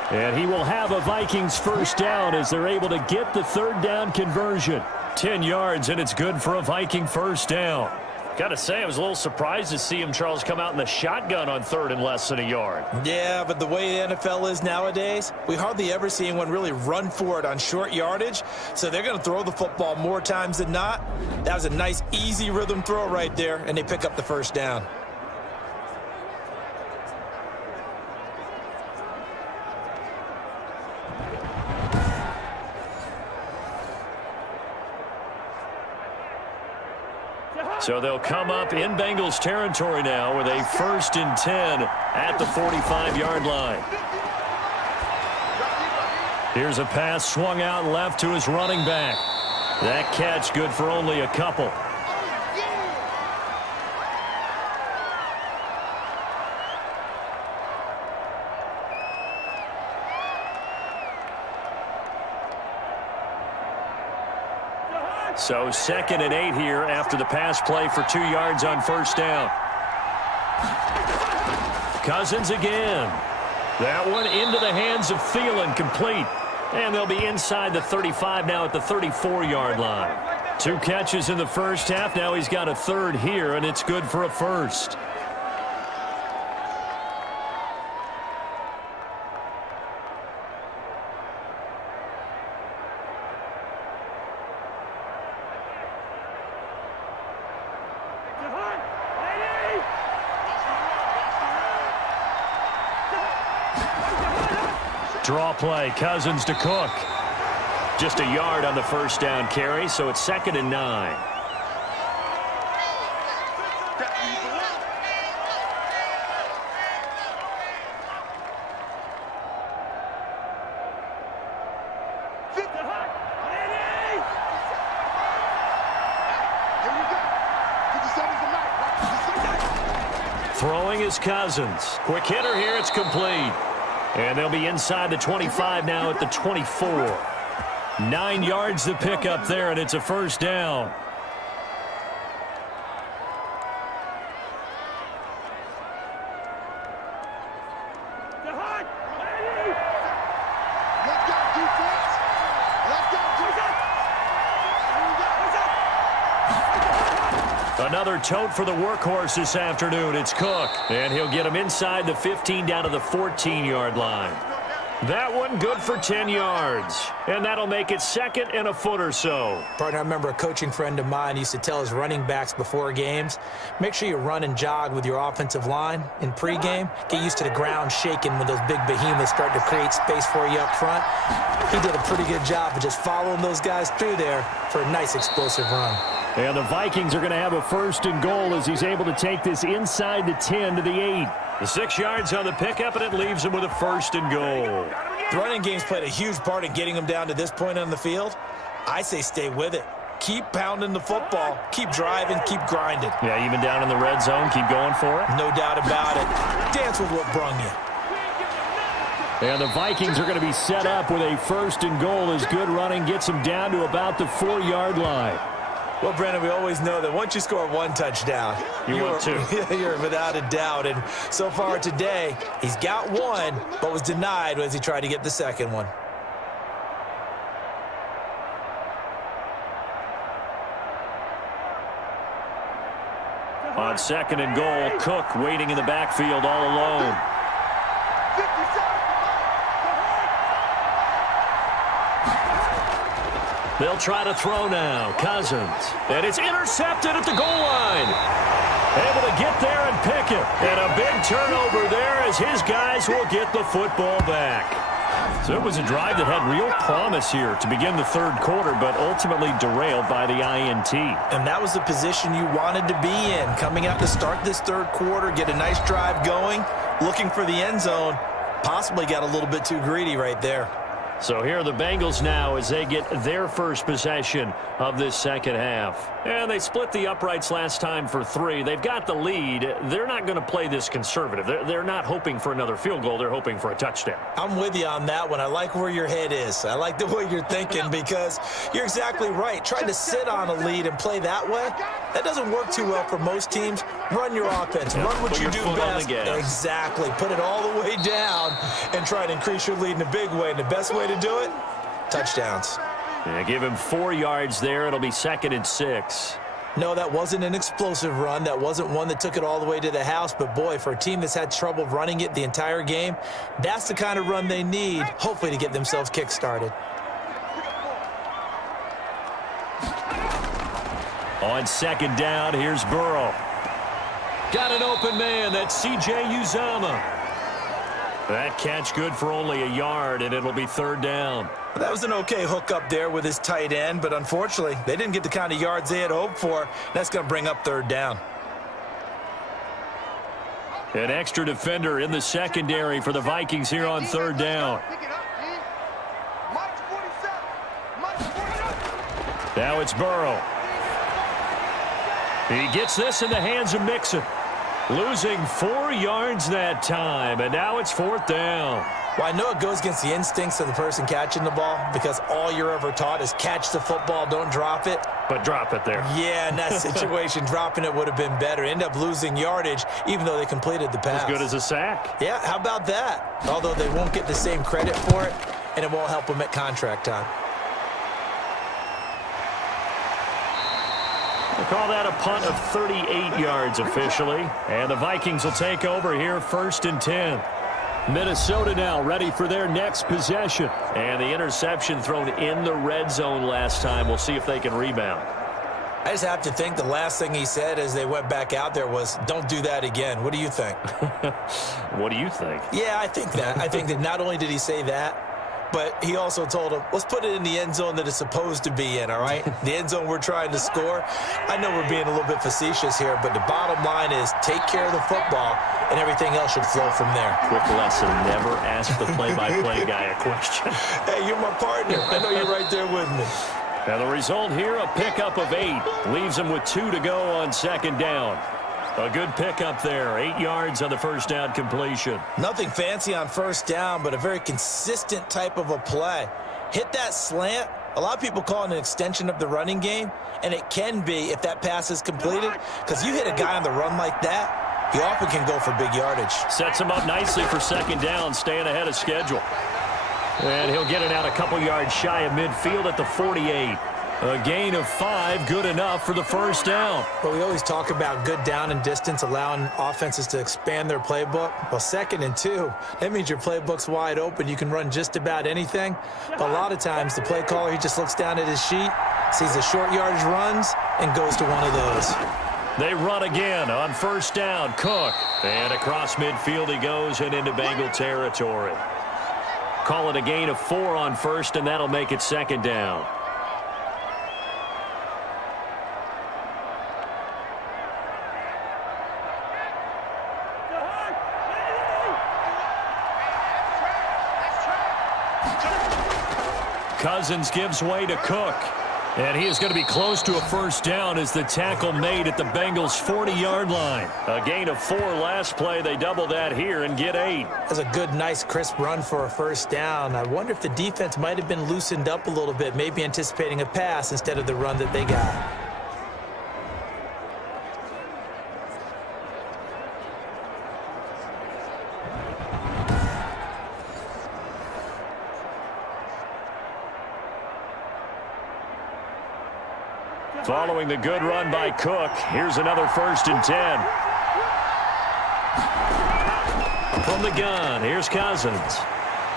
And he will have a Vikings first down as they're able to get the 3rd down conversion. 10 yards, and it's good for a Viking first down. Got to say, I was a little surprised to see him, Charles, come out in the shotgun on 3rd and less than a yard. Yeah, but the way the NFL is nowadays, we hardly ever see anyone really run for it on short yardage, so they're going to throw the football more times than not. That was a nice, easy rhythm throw right there, and they pick up the first down. So they'll come up in Bengals territory now with a 1st and 10 at the 45-yard line. Here's a pass swung out left to his running back. That catch good for only a couple. So 2nd and 8 here after the pass play for 2 yards on first down. Cousins again. That one into the hands of Thielen, complete. And they'll be inside the 35 now at the 34-yard line. 2 catches in the first half. Now he's got a 3rd here, and it's good for a first. Draw play, Cousins to Cook. Just a yard on the first down carry, so it's 2nd and 9. Throwing is Cousins. Quick hitter here, it's complete. And they'll be inside the 25 now at the 24. 9 yards to pick up there, and it's a first down. Another tote for the workhorse this afternoon. It's Cook, and he'll get him inside the 15 down to the 14-yard line. That one good for 10 yards, and that'll make it 2nd and a foot or so. Partner, I remember a coaching friend of mine used to tell his running backs before games, make sure you run and jog with your offensive line in pregame. Get used to the ground shaking when those big behemoths start to create space for you up front. He did a pretty good job of just following those guys through there for a nice explosive run. And the Vikings are going to have a 1st and goal as he's able to take this inside the 10 to the 8. The 6 yards on the pickup, and it leaves him with a 1st and goal. The running game's played a huge part in getting him down to this point on the field. I say stay with it. Keep pounding the football. Keep driving. Keep grinding. Yeah, even down in the red zone, keep going for it. No doubt about it. Dance with what brung you. And the Vikings are going to be set up with a 1st and goal as good running gets them down to about the 4-yard line. Well, Brandon, we always know that once you score 1 touchdown, you're 2. You're without a doubt. And so far today, he's got 1, but was denied as he tried to get the 2nd one. On 2nd and goal, Cook waiting in the backfield all alone. They'll try to throw now. Cousins. And it's intercepted at the goal line. Able to get there and pick it. And a big turnover there as his guys will get the football back. So it was a drive that had real promise here to begin the third quarter, but ultimately derailed by the INT. And that was the position you wanted to be in. Coming out to start this third quarter, get a nice drive going, looking for the end zone. Possibly got a little bit too greedy right there. So here are the Bengals now as they get their first possession of this second half. And they split the uprights last time for 3. They've got the lead. They're not going to play this conservative. They're not hoping for another field goal. They're hoping for a touchdown. I'm with you on that one. I like where your head is. I like the way you're thinking because you're exactly right. Trying to sit on a lead and play that way, that doesn't work too well for most teams. Run your offense. Run what you do best. Exactly. Put it all the way down and try to increase your lead in a big way. And the best way to do it, touchdowns. Yeah, give him 4 yards there. It'll be 2nd and 6. No, that wasn't an explosive run. That wasn't one that took it all the way to the house. But, boy, for a team that's had trouble running it the entire game, that's the kind of run they need, hopefully, to get themselves kick-started. On 2nd down, here's Burrow. Got an open man. That's C.J. Uzomah. That catch good for only a yard, and it'll be 3rd down. That was an okay hook up there with his tight end, but unfortunately, they didn't get the kind of yards they had hoped for. That's going to bring up 3rd down. An extra defender in the secondary for the Vikings here on 3rd down. Now it's Burrow. He gets this in the hands of Mixon. Losing 4 yards that time, and now it's 4th down. Well, I know it goes against the instincts of the person catching the ball because all you're ever taught is catch the football, don't drop it. But drop it there. Yeah, in that situation, dropping it would have been better. End up losing yardage, even though they completed the pass. As good as a sack. Yeah, how about that? Although they won't get the same credit for it, and it won't help them at contract time. We'll call that a punt of 38 yards officially. And the Vikings will take over here 1st and 10. Minnesota now ready for their next possession. And the interception thrown in the red zone last time. We'll see if they can rebound. I just have to think the last thing he said as they went back out there was, don't do that again. What do you think? What do you think? Yeah, I think that. I think that not only did he say that, but he also told him, let's put it in the end zone that it's supposed to be in, all right? The end zone we're trying to score. I know we're being a little bit facetious here, but the bottom line is take care of the football, and everything else should flow from there. Quick lesson, never ask the play-by-play guy a question. Hey, you're my partner. I know you're right there with me. And the result here, a pickup of 8. Leaves him with 2 to go on 2nd down. A good pickup there. 8 yards on the first down completion. Nothing fancy on first down, but a very consistent type of a play. Hit that slant. A lot of people call it an extension of the running game, and it can be if that pass is completed, because you hit a guy on the run like that, he often can go for big yardage. Sets him up nicely for 2nd down, staying ahead of schedule. And he'll get it out a couple yards shy of midfield at the 48. A gain of 5, good enough for the first down. Well, we always talk about good down and distance, allowing offenses to expand their playbook. Well, 2nd and 2, that means your playbook's wide open. You can run just about anything. But a lot of times, the play caller, he just looks down at his sheet, sees the short yardage runs, and goes to one of those. They run again on first down. Cook. And across midfield he goes and into Bengal territory. Call it a gain of 4 on first, and that'll make it 2nd down. Cousins gives way to Cook. And he is going to be close to a first down as the tackle made at the Bengals' 40-yard line. A gain of 4 last play. They double that here and get 8. That's a good, nice, crisp run for a first down. I wonder if the defense might have been loosened up a little bit, maybe anticipating a pass instead of the run that they got. Following the good run by Cook, here's another 1st and 10. From the gun, here's Cousins.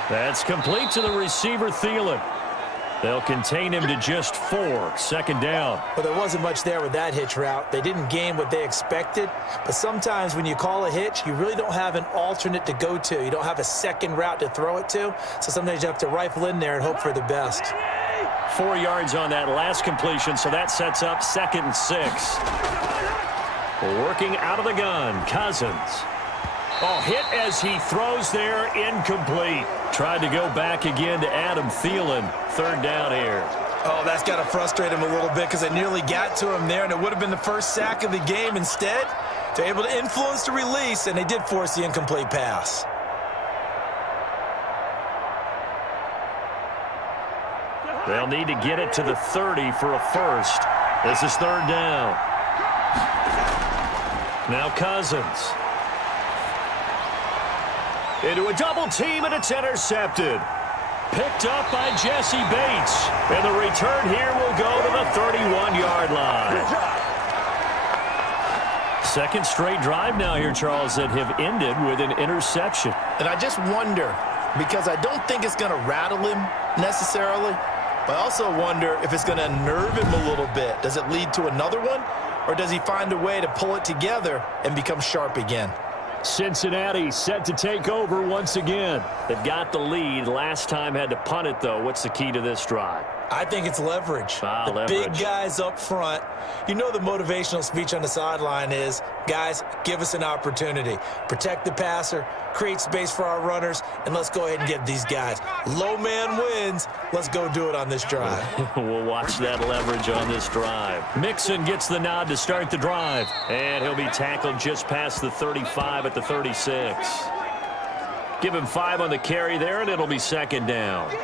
That's complete to the receiver, Thielen. They'll contain him to just 4. Second down. Well, there wasn't much there with that hitch route. They didn't gain what they expected. But sometimes when you call a hitch, you really don't have an alternate to go to. You don't have a second route to throw it to. So sometimes you have to rifle in there and hope for the best. 4 yards on that last completion, so that sets up 2nd and 6. Working out of the gun, Cousins. Oh, hit as he throws there, incomplete. Tried to go back again to Adam Thielen. 3rd down here. Oh, that's got to frustrate him a little bit because they nearly got to him there, and it would have been the first sack of the game. Instead, they're able to influence the release, and they did force the incomplete pass. They'll need to get it to the 30 for a first. This is 3rd down. Now Cousins. Into a double team, and it's intercepted. Picked up by Jesse Bates. And the return here will go to the 31-yard line. Second straight drive now here, Charles, that have ended with an interception. And I just wonder, because I don't think it's going to rattle him necessarily, but I also wonder if it's going to unnerve him a little bit. Does it lead to another one, or does he find a way to pull it together and become sharp again? Cincinnati set to take over once again. They've got the lead. Last time had to punt it, though. What's the key to this drive? I think it's leverage. The leverage. Big guys up front. You know the motivational speech on the sideline is, guys, give us an opportunity. Protect the passer, create space for our runners, and let's go ahead and get these guys. Low man wins. Let's go do it on this drive. We'll watch that leverage on this drive. Mixon gets the nod to start the drive, and he'll be tackled just past the 35 at the 36. Give him 5 on the carry there, and it'll be 2nd down.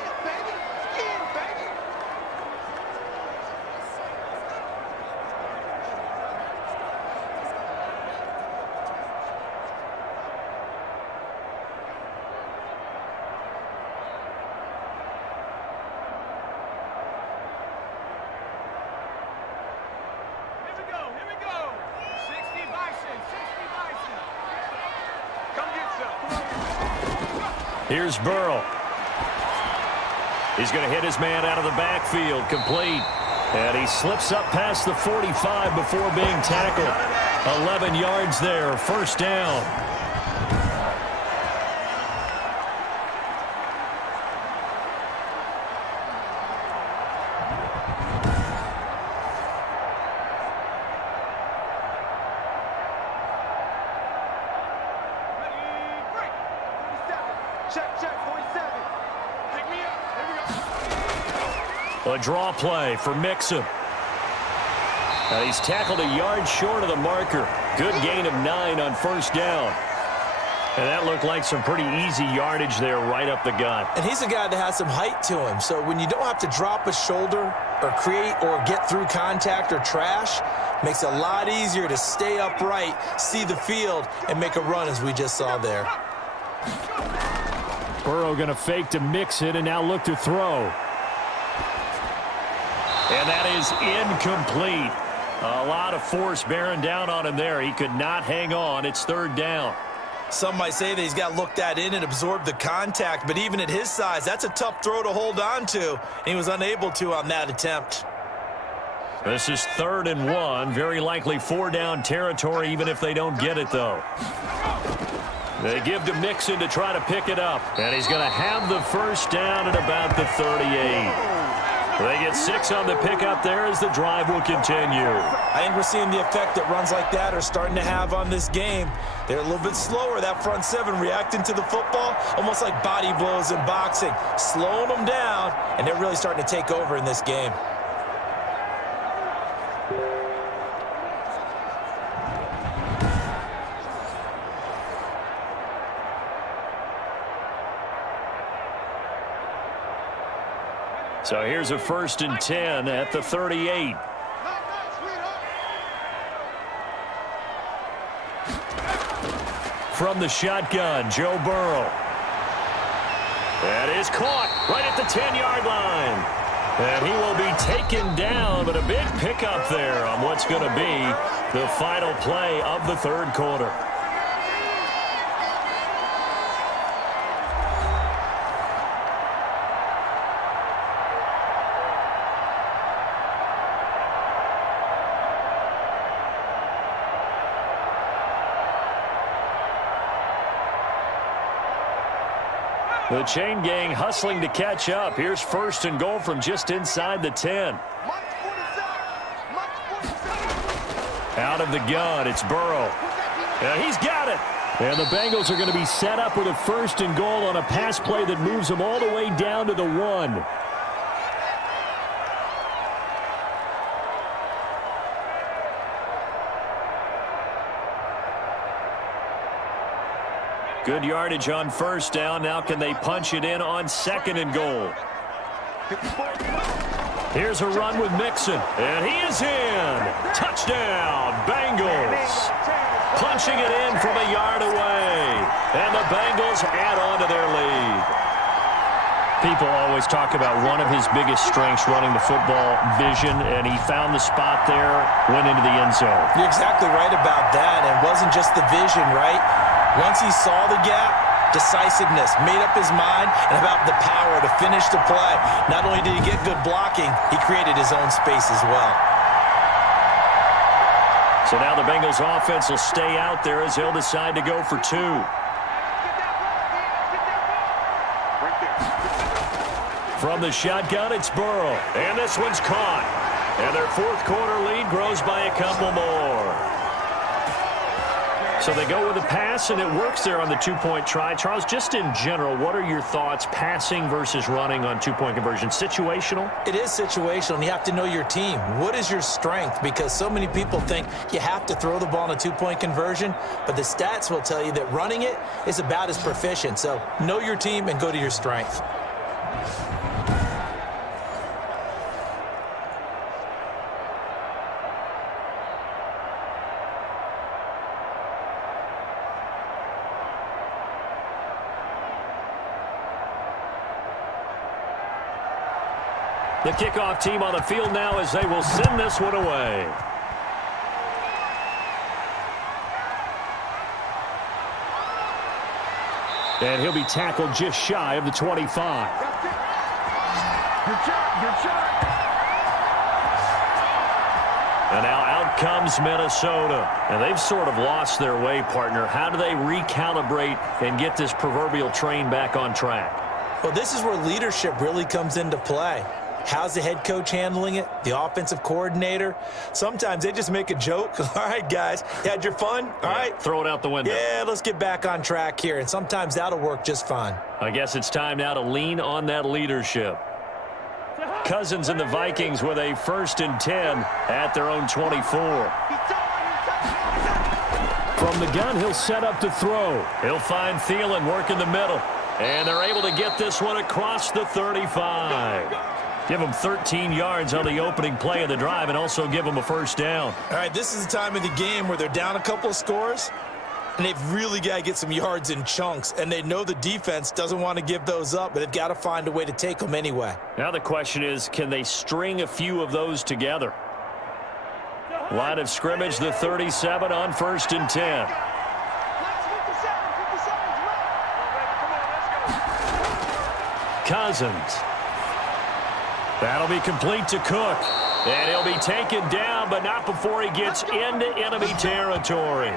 Here's Burrow. He's going to hit his man out of the backfield, complete. And he slips up past the 45 before being tackled. 11 yards there, 1st down. A draw play for Mixon. He's tackled a yard short of the marker. Good gain of 9 on 1st down. And that looked like some pretty easy yardage there right up the gut. And he's a guy that has some height to him. So when you don't have to drop a shoulder or create or get through contact or trash, makes it a lot easier to stay upright, see the field, and make a run as we just saw there. Burrow going to fake to Mixon and now look to throw. And that is incomplete. A lot of force bearing down on him there. He could not hang on. It's 3rd down. Some might say that he's got to look that in and absorb the contact, but even at his size, that's a tough throw to hold on to. And he was unable to on that attempt. This is 3rd and 1. Very likely 4-down territory, even if they don't get it, though. They give to Mixon to try to pick it up. And he's going to have the 1st down at about the 38. They get 6 on the pickup there as the drive will continue. I think we're seeing the effect that runs like that are starting to have on this game. They're a little bit slower, that front 7, reacting to the football, almost like body blows in boxing, slowing them down, and they're really starting to take over in this game. So here's a 1st and 10 at the 38. From the shotgun, Joe Burrow. That is caught right at the 10-yard line. And he will be taken down, but a big pickup there on what's going to be the final play of the 3rd quarter. The chain gang hustling to catch up. Here's 1st and goal from just inside the 10. Out of the gun, it's Burrow. Yeah, he's got it. And the Bengals are going to be set up with a 1st and goal on a pass play that moves them all the way down to the 1. Good yardage on 1st down. Now can they punch it in on 2nd and goal? Here's a run with Mixon, and he is in. Touchdown, Bengals. Punching it in from a yard away, and the Bengals add on to their lead. People always talk about one of his biggest strengths running the football, vision, and he found the spot there, went into the end zone. You're exactly right about that. It wasn't just the vision, right? Once he saw the gap, decisiveness, made up his mind, and about the power to finish the play. Not only did he get good blocking, he created his own space as well. So now the Bengals offense will stay out there as they'll decide to go for 2. From the shotgun, it's Burrow. And this one's caught. And their 4th quarter lead grows by a couple more. So they go with a pass, and it works there on the 2-point try. Charles, just in general, what are your thoughts passing versus running on 2-point conversion? Situational? It is situational, and you have to know your team. What is your strength? Because so many people think you have to throw the ball in a 2-point conversion, but the stats will tell you that running it is about as proficient. So know your team and go to your strength. The kickoff team on the field now as they will send this one away. And he'll be tackled just shy of the 25. And now out comes Minnesota. And they've sort of lost their way, partner. How do they recalibrate and get this proverbial train back on track? Well, this is where leadership really comes into play. How's the head coach handling it? The offensive coordinator? Sometimes they just make a joke. All right, guys, you had your fun? All right. Throw it out the window. Yeah, let's get back on track here. And sometimes that'll work just fine. I guess it's time now to lean on that leadership. Cousins and the Vikings with a 1st and 10 at their own 24. From the gun, he'll set up to throw. He'll find Thielen, work in the middle. And they're able to get this one across the 35. Give them 13 yards on the opening play of the drive and also give them a 1st down. All right, this is the time of the game where they're down a couple of scores, and they've really got to get some yards in chunks, and they know the defense doesn't want to give those up, but they've got to find a way to take them anyway. Now the question is, can they string a few of those together? Line of scrimmage, the 37 on 1st and 10. Cousins. That'll be complete to Cook. And he'll be taken down, but not before he gets into enemy territory.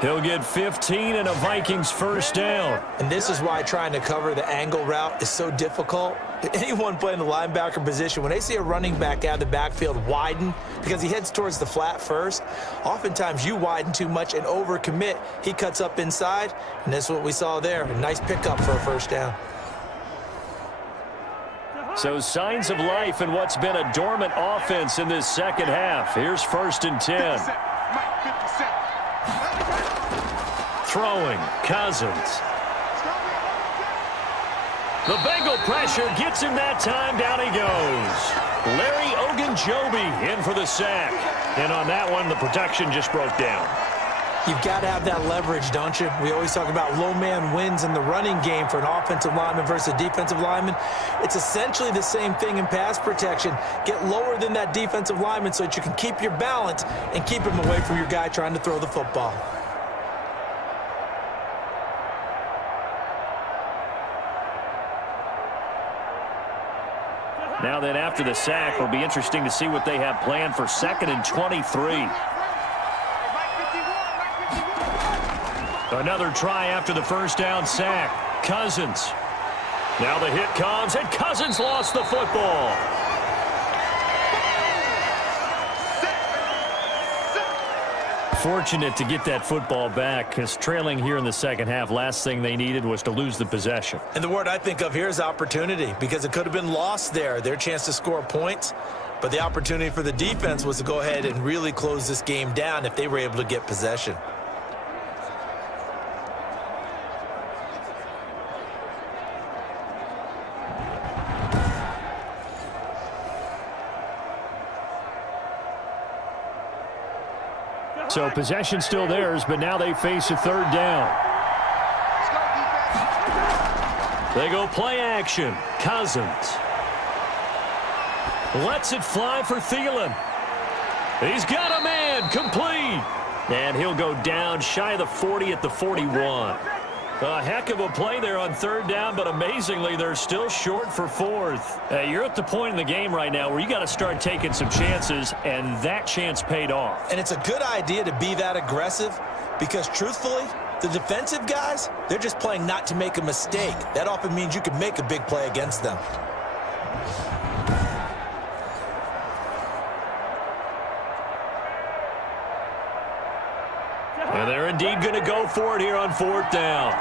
He'll get 15 and a Vikings 1st down. And this is why trying to cover the angle route is so difficult. Anyone playing the linebacker position, when they see a running back out of the backfield widen because he heads towards the flat first, oftentimes you widen too much and overcommit. He cuts up inside, and that's what we saw there. A nice pickup for a 1st down. So signs of life in what's been a dormant offense in this 2nd half. Here's 1st and 10. Throwing, Cousins. The Bengal pressure gets him that time. Down he goes. Larry Ogunjobi in for the sack. And on that one, the protection just broke down. You've got to have that leverage, don't you? We always talk about low man wins in the running game for an offensive lineman versus a defensive lineman. It's essentially the same thing in pass protection. Get lower than that defensive lineman so that you can keep your balance and keep him away from your guy trying to throw the football. Now then, after the sack, it'll be interesting to see what they have planned for 2nd and 23. Another try after the 1st down sack. Cousins. Now the hit comes, and Cousins lost the football. Fortunate to get that football back, because trailing here in the second half, last thing they needed was to lose the possession. And the word I think of here is opportunity, because it could have been lost there, their chance to score points. But the opportunity for the defense was to go ahead and really close this game down if they were able to get possession. So possession still theirs, but now they face a third down. They go play action. Cousins lets it fly for Thielen. He's got a man, complete. And he'll go down shy of the 40 at the 41. A heck of a play there on third down, but amazingly, they're still short for fourth. You're at the point in the game right now where you got to start taking some chances, and that chance paid off. And it's a good idea to be that aggressive because, truthfully, the defensive guys, they're just playing not to make a mistake. That often means you can make a big play against them. And they're indeed going to go for it here on fourth down.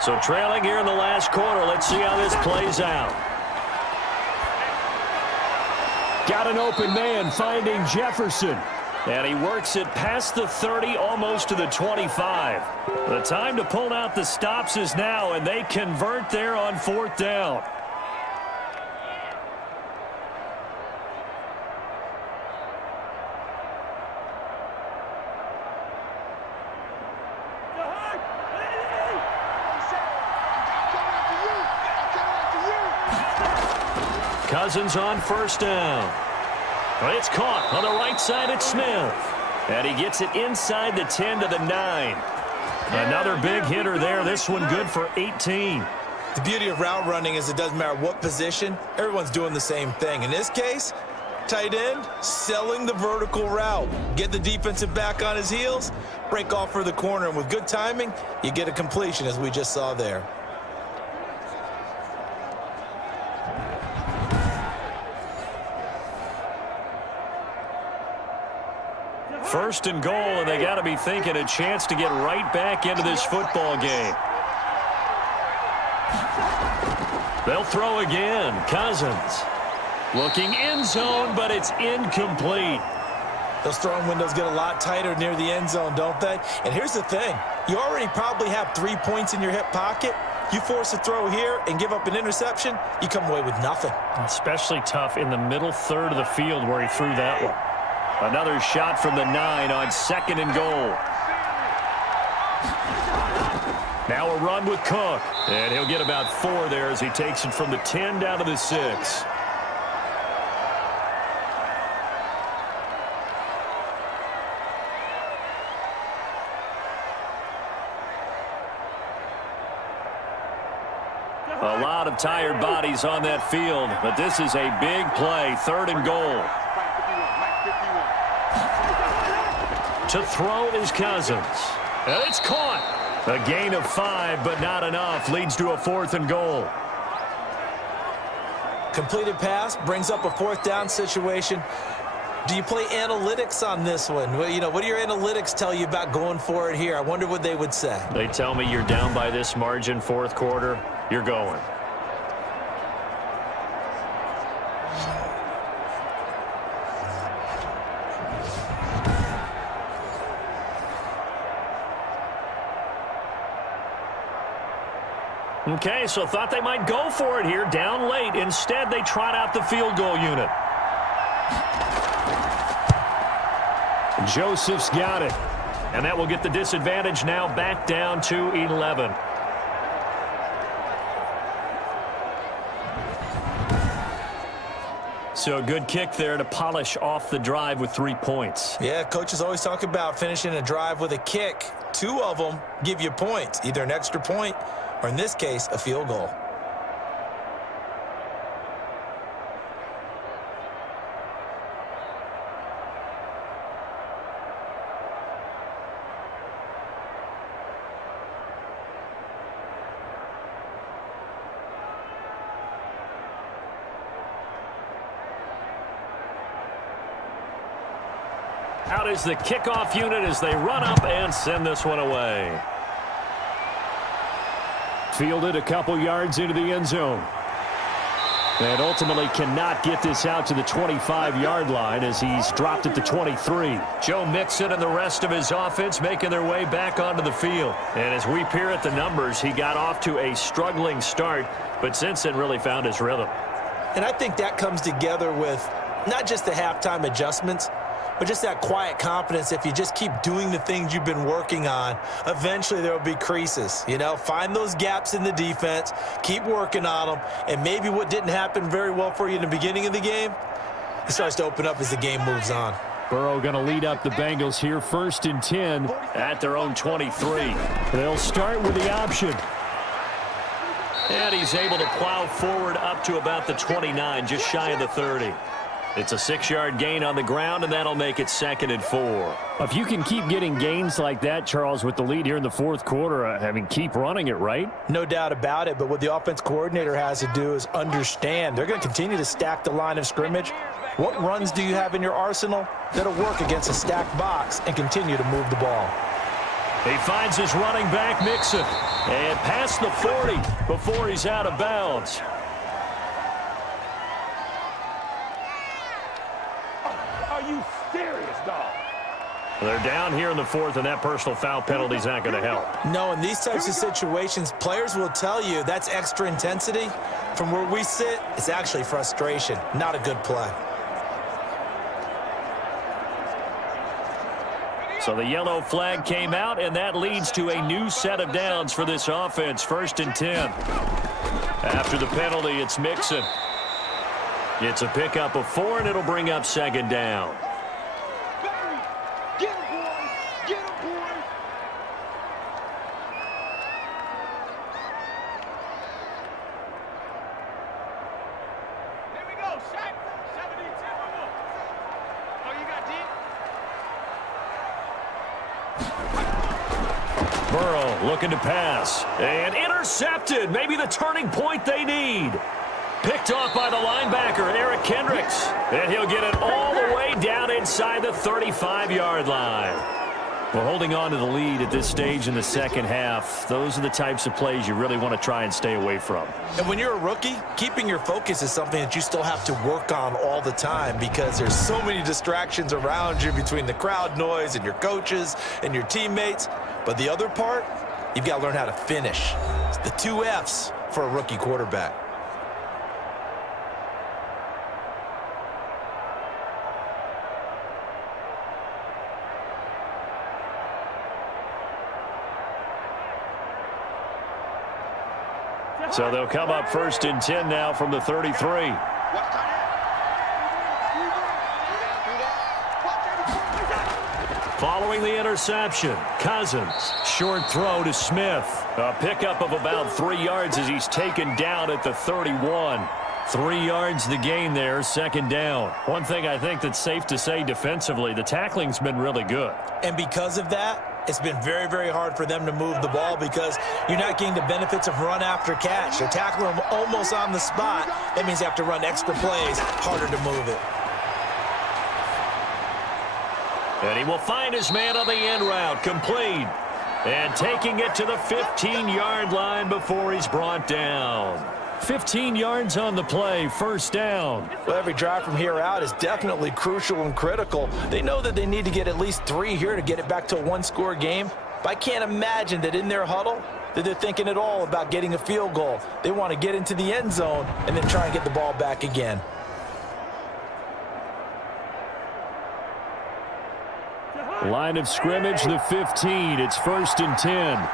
So trailing here in the last quarter. Let's see how this plays out. Got an open man finding Jefferson. And he works it past the 30, almost to the 25. The time to pull out the stops is now, and they convert there on fourth down. Cousins on first down. It's caught on the right side at Smith. And he gets it inside the 10 to the 9. Another big hitter there. This one good for 18. The beauty of route running is it doesn't matter what position. Everyone's doing the same thing. In this case, tight end, selling the vertical route. Get the defensive back on his heels, break off for the corner. And with good timing, you get a completion as we just saw there. First and goal, and they got to be thinking a chance to get right back into this football game. They'll throw again. Cousins looking end zone, but it's incomplete. Those throwing windows get a lot tighter near the end zone, don't they? And here's the thing. You already probably have 3 points in your hip pocket. You force a throw here and give up an interception, you come away with nothing. Especially tough in the middle third of the field where he threw that one. Another shot from the 9 on second and goal. Now a run with Cook. And he'll get about 4 there as he takes it from the 10 down to the 6. A lot of tired bodies on that field, but this is a big play, third and goal. To throw is Cousins. And it's caught. A gain of 5, but not enough. Leads to a fourth and goal. Completed pass brings up a fourth down situation. Do you play analytics on this one? Well, what do your analytics tell you about going for it here? I wonder what they would say. They tell me you're down by this margin fourth quarter. You're going. Okay, so thought they might go for it here, down late. Instead, they trot out the field goal unit. Joseph's got it. And that will get the disadvantage now back down to 11. So a good kick there to polish off the drive with 3 points. Yeah, coaches always talk about finishing a drive with a kick. 2 of them give you points, either an extra point or, in this case, a field goal. Out is the kickoff unit as they run up and send this one away. Fielded a couple yards into the end zone. And ultimately cannot get this out to the 25-yard line as he's dropped at the 23. Joe Mixon and the rest of his offense making their way back onto the field. And as we peer at the numbers, he got off to a struggling start, but since then really found his rhythm. And I think that comes together with not just the halftime adjustments, but just that quiet confidence. If you just keep doing the things you've been working on, eventually there will be creases. You know, find those gaps in the defense, keep working on them, and maybe what didn't happen very well for you in the beginning of the game, it starts to open up as the game moves on. Burrow going to lead up the Bengals here, 1st and 10 at their own 23. They'll start with the option. And he's able to plow forward up to about the 29, just shy of the 30. It's a 6-yard gain on the ground, and that'll make it 2nd and 4. If you can keep getting gains like that, Charles, with the lead here in the 4th quarter, I mean, keep running it, right? No doubt about it, but what the offense coordinator has to do is understand they're going to continue to stack the line of scrimmage. What runs do you have in your arsenal that'll work against a stacked box and continue to move the ball? He finds his running back, Mixon, and past the 40 before he's out of bounds. Are you serious, dog? They're down here in the 4th, and that personal foul penalty is not going to help. No, in these types of situations, players will tell you that's extra intensity. From where we sit, it's actually frustration, not a good play. So the yellow flag came out, and that leads to a new set of downs for this offense, 1st and 10. After the penalty, it's Mixon. It's a pickup of 4, and it'll bring up 2nd down. Get him, boys! Get him, boys! Here we go, Shaq. 72. Oh, you got deep? Burrow looking to pass. And intercepted. Maybe the turning point they need. Picked off by the linebacker, Eric Kendricks. And he'll get it all the way down inside the 35-yard line. We're holding on to the lead at this stage in the second half. Those are the types of plays you really want to try and stay away from. And when you're a rookie, keeping your focus is something that you still have to work on all the time because there's so many distractions around you between the crowd noise and your coaches and your teammates. But the other part, you've got to learn how to finish. It's the 2 F's for a rookie quarterback. So they'll come up 1st and 10 now from the 33. Following the interception, Cousins, short throw to Smith. A pickup of about 3 yards as he's taken down at the 31. 3 yards the gain there, 2nd down. One thing I think that's safe to say defensively, the tackling's been really good. And because of that, it's been very, very hard for them to move the ball because you're not getting the benefits of run after catch. They're tackling them almost on the spot. That means they have to run extra plays, harder to move it. And he will find his man on the end route, complete. And taking it to the 15-yard line before he's brought down. 15 yards on the play, 1st down. Well, every drive from here out is definitely crucial and critical. They know that they need to get at least 3 here to get it back to a 1-score game. But I can't imagine that in their huddle that they're thinking at all about getting a field goal. They want to get into the end zone and then try and get the ball back again. Line of scrimmage, the 15. It's 1st and 10.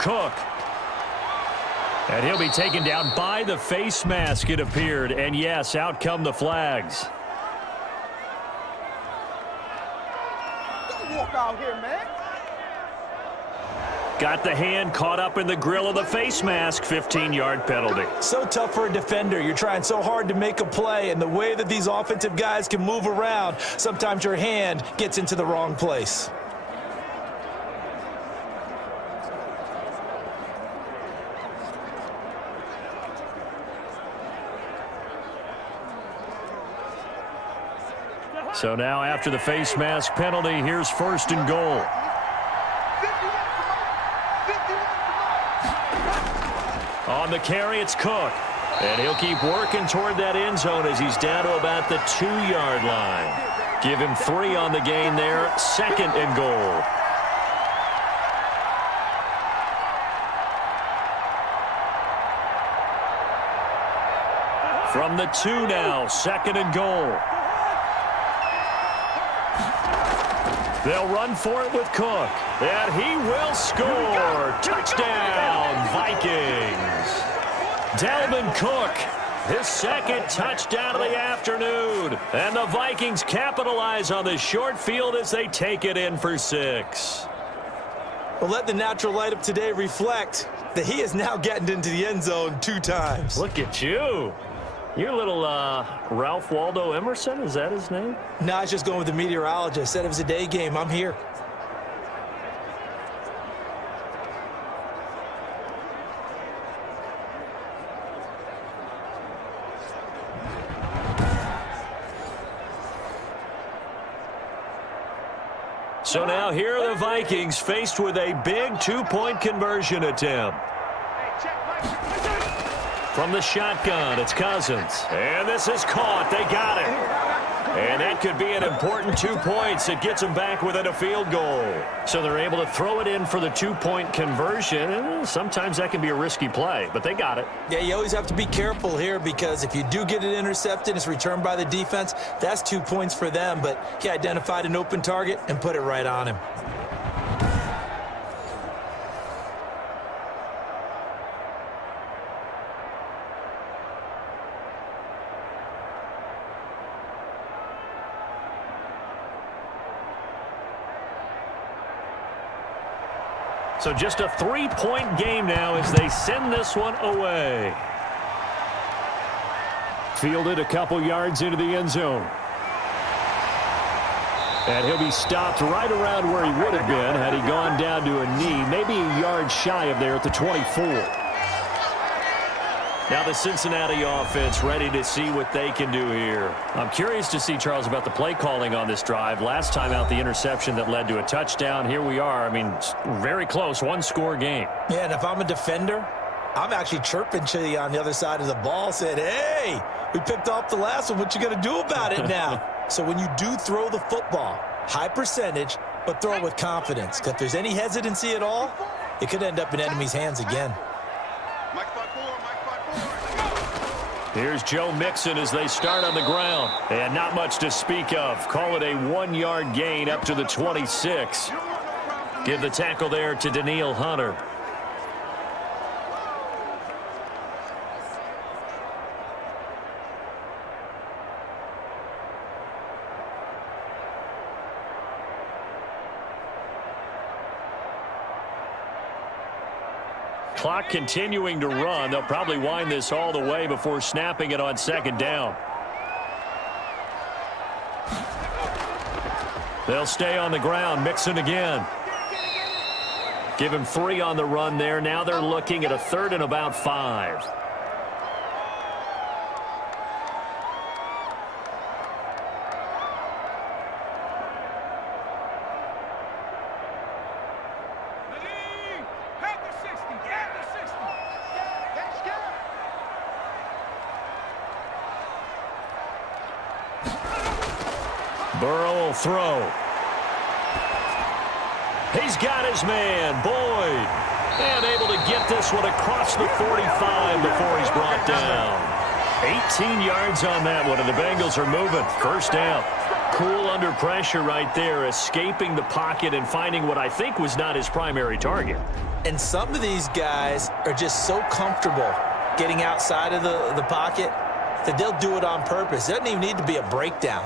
Cook. And he'll be taken down by the face mask, it appeared. And yes, out come the flags. Don't walk out here, man. Got the hand caught up in the grill of the face mask. 15-yard penalty. So tough for a defender. You're trying so hard to make a play, and the way that these offensive guys can move around, sometimes your hand gets into the wrong place. So now after the face mask penalty, here's 1st and goal. On the carry, it's Cook. And he'll keep working toward that end zone as he's down to about the 2-yard line. Give him 3 on the gain there. 2nd and goal. From the 2 now, 2nd and goal. They'll run for it with Cook. And he will score. Touchdown, Vikings. Dalvin Cook, his 2nd touchdown of the afternoon. And the Vikings capitalize on this short field as they take it in for 6. Well, let the natural light of today reflect that he is now getting into the end zone 2 times. Look at you. You're a little Ralph Waldo Emerson, is that his name? No, I was just going with the meteorologist. Said it was a day game. I'm here. So now here are the Vikings faced with a big 2-point conversion attempt. From the shotgun, it's Cousins. And this is caught. They got it. And that could be an important 2 points. It gets them back within a field goal. So they're able to throw it in for the 2-point conversion. And sometimes that can be a risky play, but they got it. Yeah, you always have to be careful here because if you do get it intercepted, it's returned by the defense. That's 2 points for them, but he identified an open target and put it right on him. So just a 3-point game now as they send this one away. Fielded a couple yards into the end zone. And he'll be stopped right around where he would have been had he gone down to a knee, maybe a yard shy of there at the 24. Now the Cincinnati offense ready to see what they can do here. I'm curious to see, Charles, about the play calling on this drive. Last time out, the interception that led to a touchdown. Here we are. I mean, very close, 1-score game. Yeah, and if I'm a defender, I'm actually chirping to you on the other side of the ball, saying, hey, we picked off the last one. What you going to do about it now? So when you do throw the football, high percentage, but throw it with confidence. Because if there's any hesitancy at all, it could end up in enemy's hands again. Here's Joe Mixon as they start on the ground. And not much to speak of. Call it a 1-yard gain up to the 26. Give the tackle there to Daniil Hunter. Clock continuing to run. They'll probably wind this all the way before snapping it on 2nd down. They'll stay on the ground. Mixon again. Give him 3 on the run there. Now they're looking at a 3rd and about 5. Burrow will throw. He's got his man, Boyd. And able to get this one across the 45 before he's brought down. 18 yards on that one, and the Bengals are moving. 1st down. Cool under pressure right there, escaping the pocket and finding what I think was not his primary target. And some of these guys are just so comfortable getting outside of the pocket that they'll do it on purpose. It doesn't even need to be a breakdown.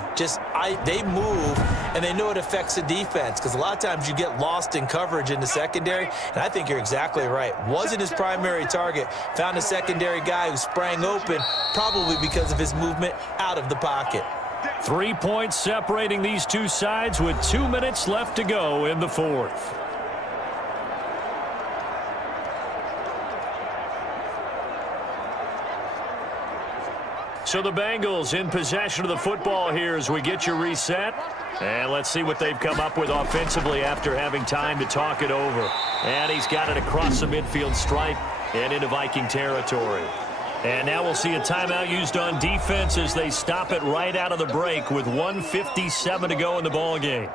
They move, and they know it affects the defense because a lot of times you get lost in coverage in the secondary, and I think you're exactly right. Wasn't his primary target. Found a secondary guy who sprang open, probably because of his movement out of the pocket. 3 points separating these two sides with 2 minutes left to go in the 4th. So the Bengals in possession of the football here as we get you reset. And let's see what they've come up with offensively after having time to talk it over. And he's got it across the midfield stripe and into Viking territory. And now we'll see a timeout used on defense as they stop it right out of the break with 1:57 to go in the ball game.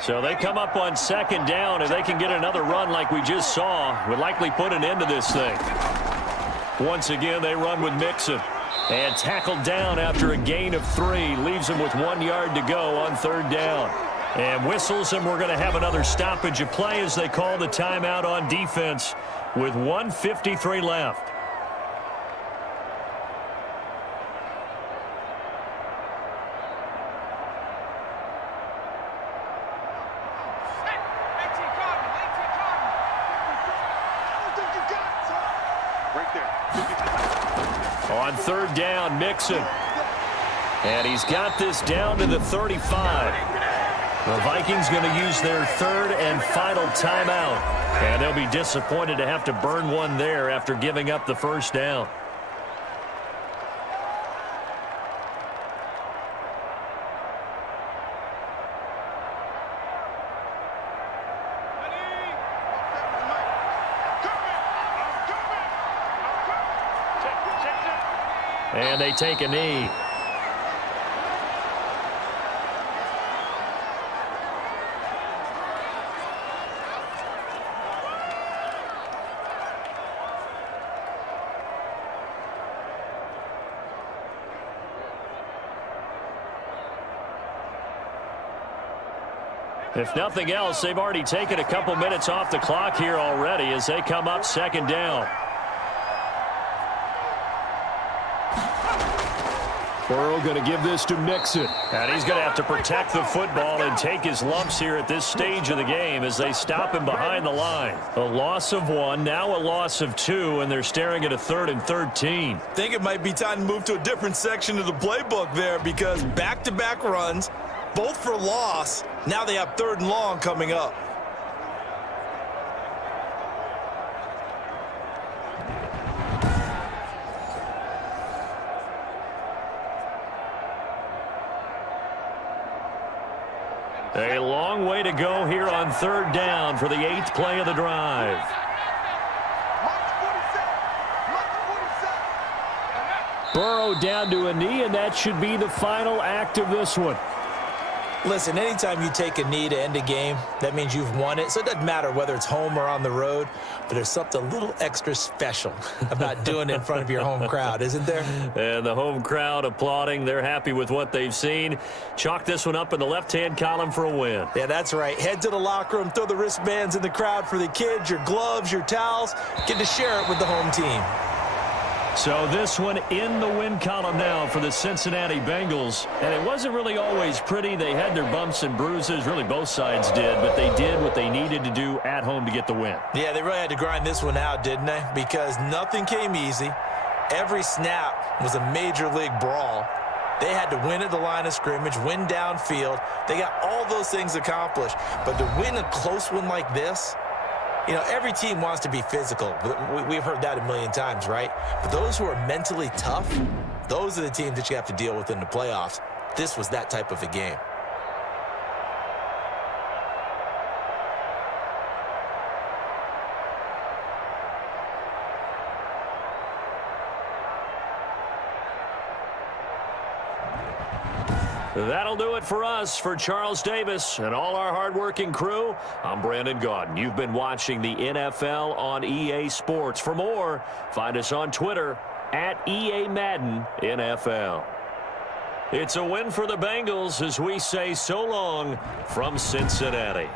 So they come up on second down. If they can get another run like we just saw, would likely put an end to this thing. Once again, they run with Mixon. And tackled down after a gain of 3. Leaves him with 1 yard to go on third down. And whistles, and we're going to have another stoppage of play as they call the timeout on defense with 1:53 left. On third down, Mixon. And he's got this down to the 35. The Vikings going to use their third and final timeout. And they'll be disappointed to have to burn one there after giving up the first down. And they take a knee. If nothing else, they've already taken a couple minutes off the clock here already as they come up second down. Burrow going to give this to Mixon. And he's going to have to protect the football and take his lumps here at this stage of the game as they stop him behind the line. A loss of 1, now a loss of 2, and they're staring at a 3rd and 13. I think it might be time to move to a different section of the playbook there because back-to-back runs, both for loss. Now they have 3rd and long coming up. A long way to go here on third down for the 8th play of the drive. Burrow down to a knee, and that should be the final act of this one. Listen, anytime you take a knee to end a game, that means you've won it. So it doesn't matter whether it's home or on the road, but there's something a little extra special about doing it in front of your home crowd, isn't there? And the home crowd applauding. They're happy with what they've seen. Chalk this one up in the left-hand column for a win. Yeah, that's right. Head to the locker room, throw the wristbands in the crowd for the kids, your gloves, your towels. Get to share it with the home team. So this one in the win column now for the Cincinnati Bengals. And it wasn't really always pretty. They had their bumps and bruises. Really, both sides did. But they did what they needed to do at home to get the win. Yeah, they really had to grind this one out, didn't they? Because nothing came easy. Every snap was a major league brawl. They had to win at the line of scrimmage, win downfield. They got all those things accomplished. But to win a close one like this, you know, every team wants to be physical. We've heard that a million times, right? But those who are mentally tough, those are the teams that you have to deal with in the playoffs. This was that type of a game. That'll do it for us. For Charles Davis and all our hardworking crew, I'm Brandon Gaudin. You've been watching the NFL on EA Sports. For more, find us on Twitter at EA Madden NFL. It's a win for the Bengals as we say so long from Cincinnati.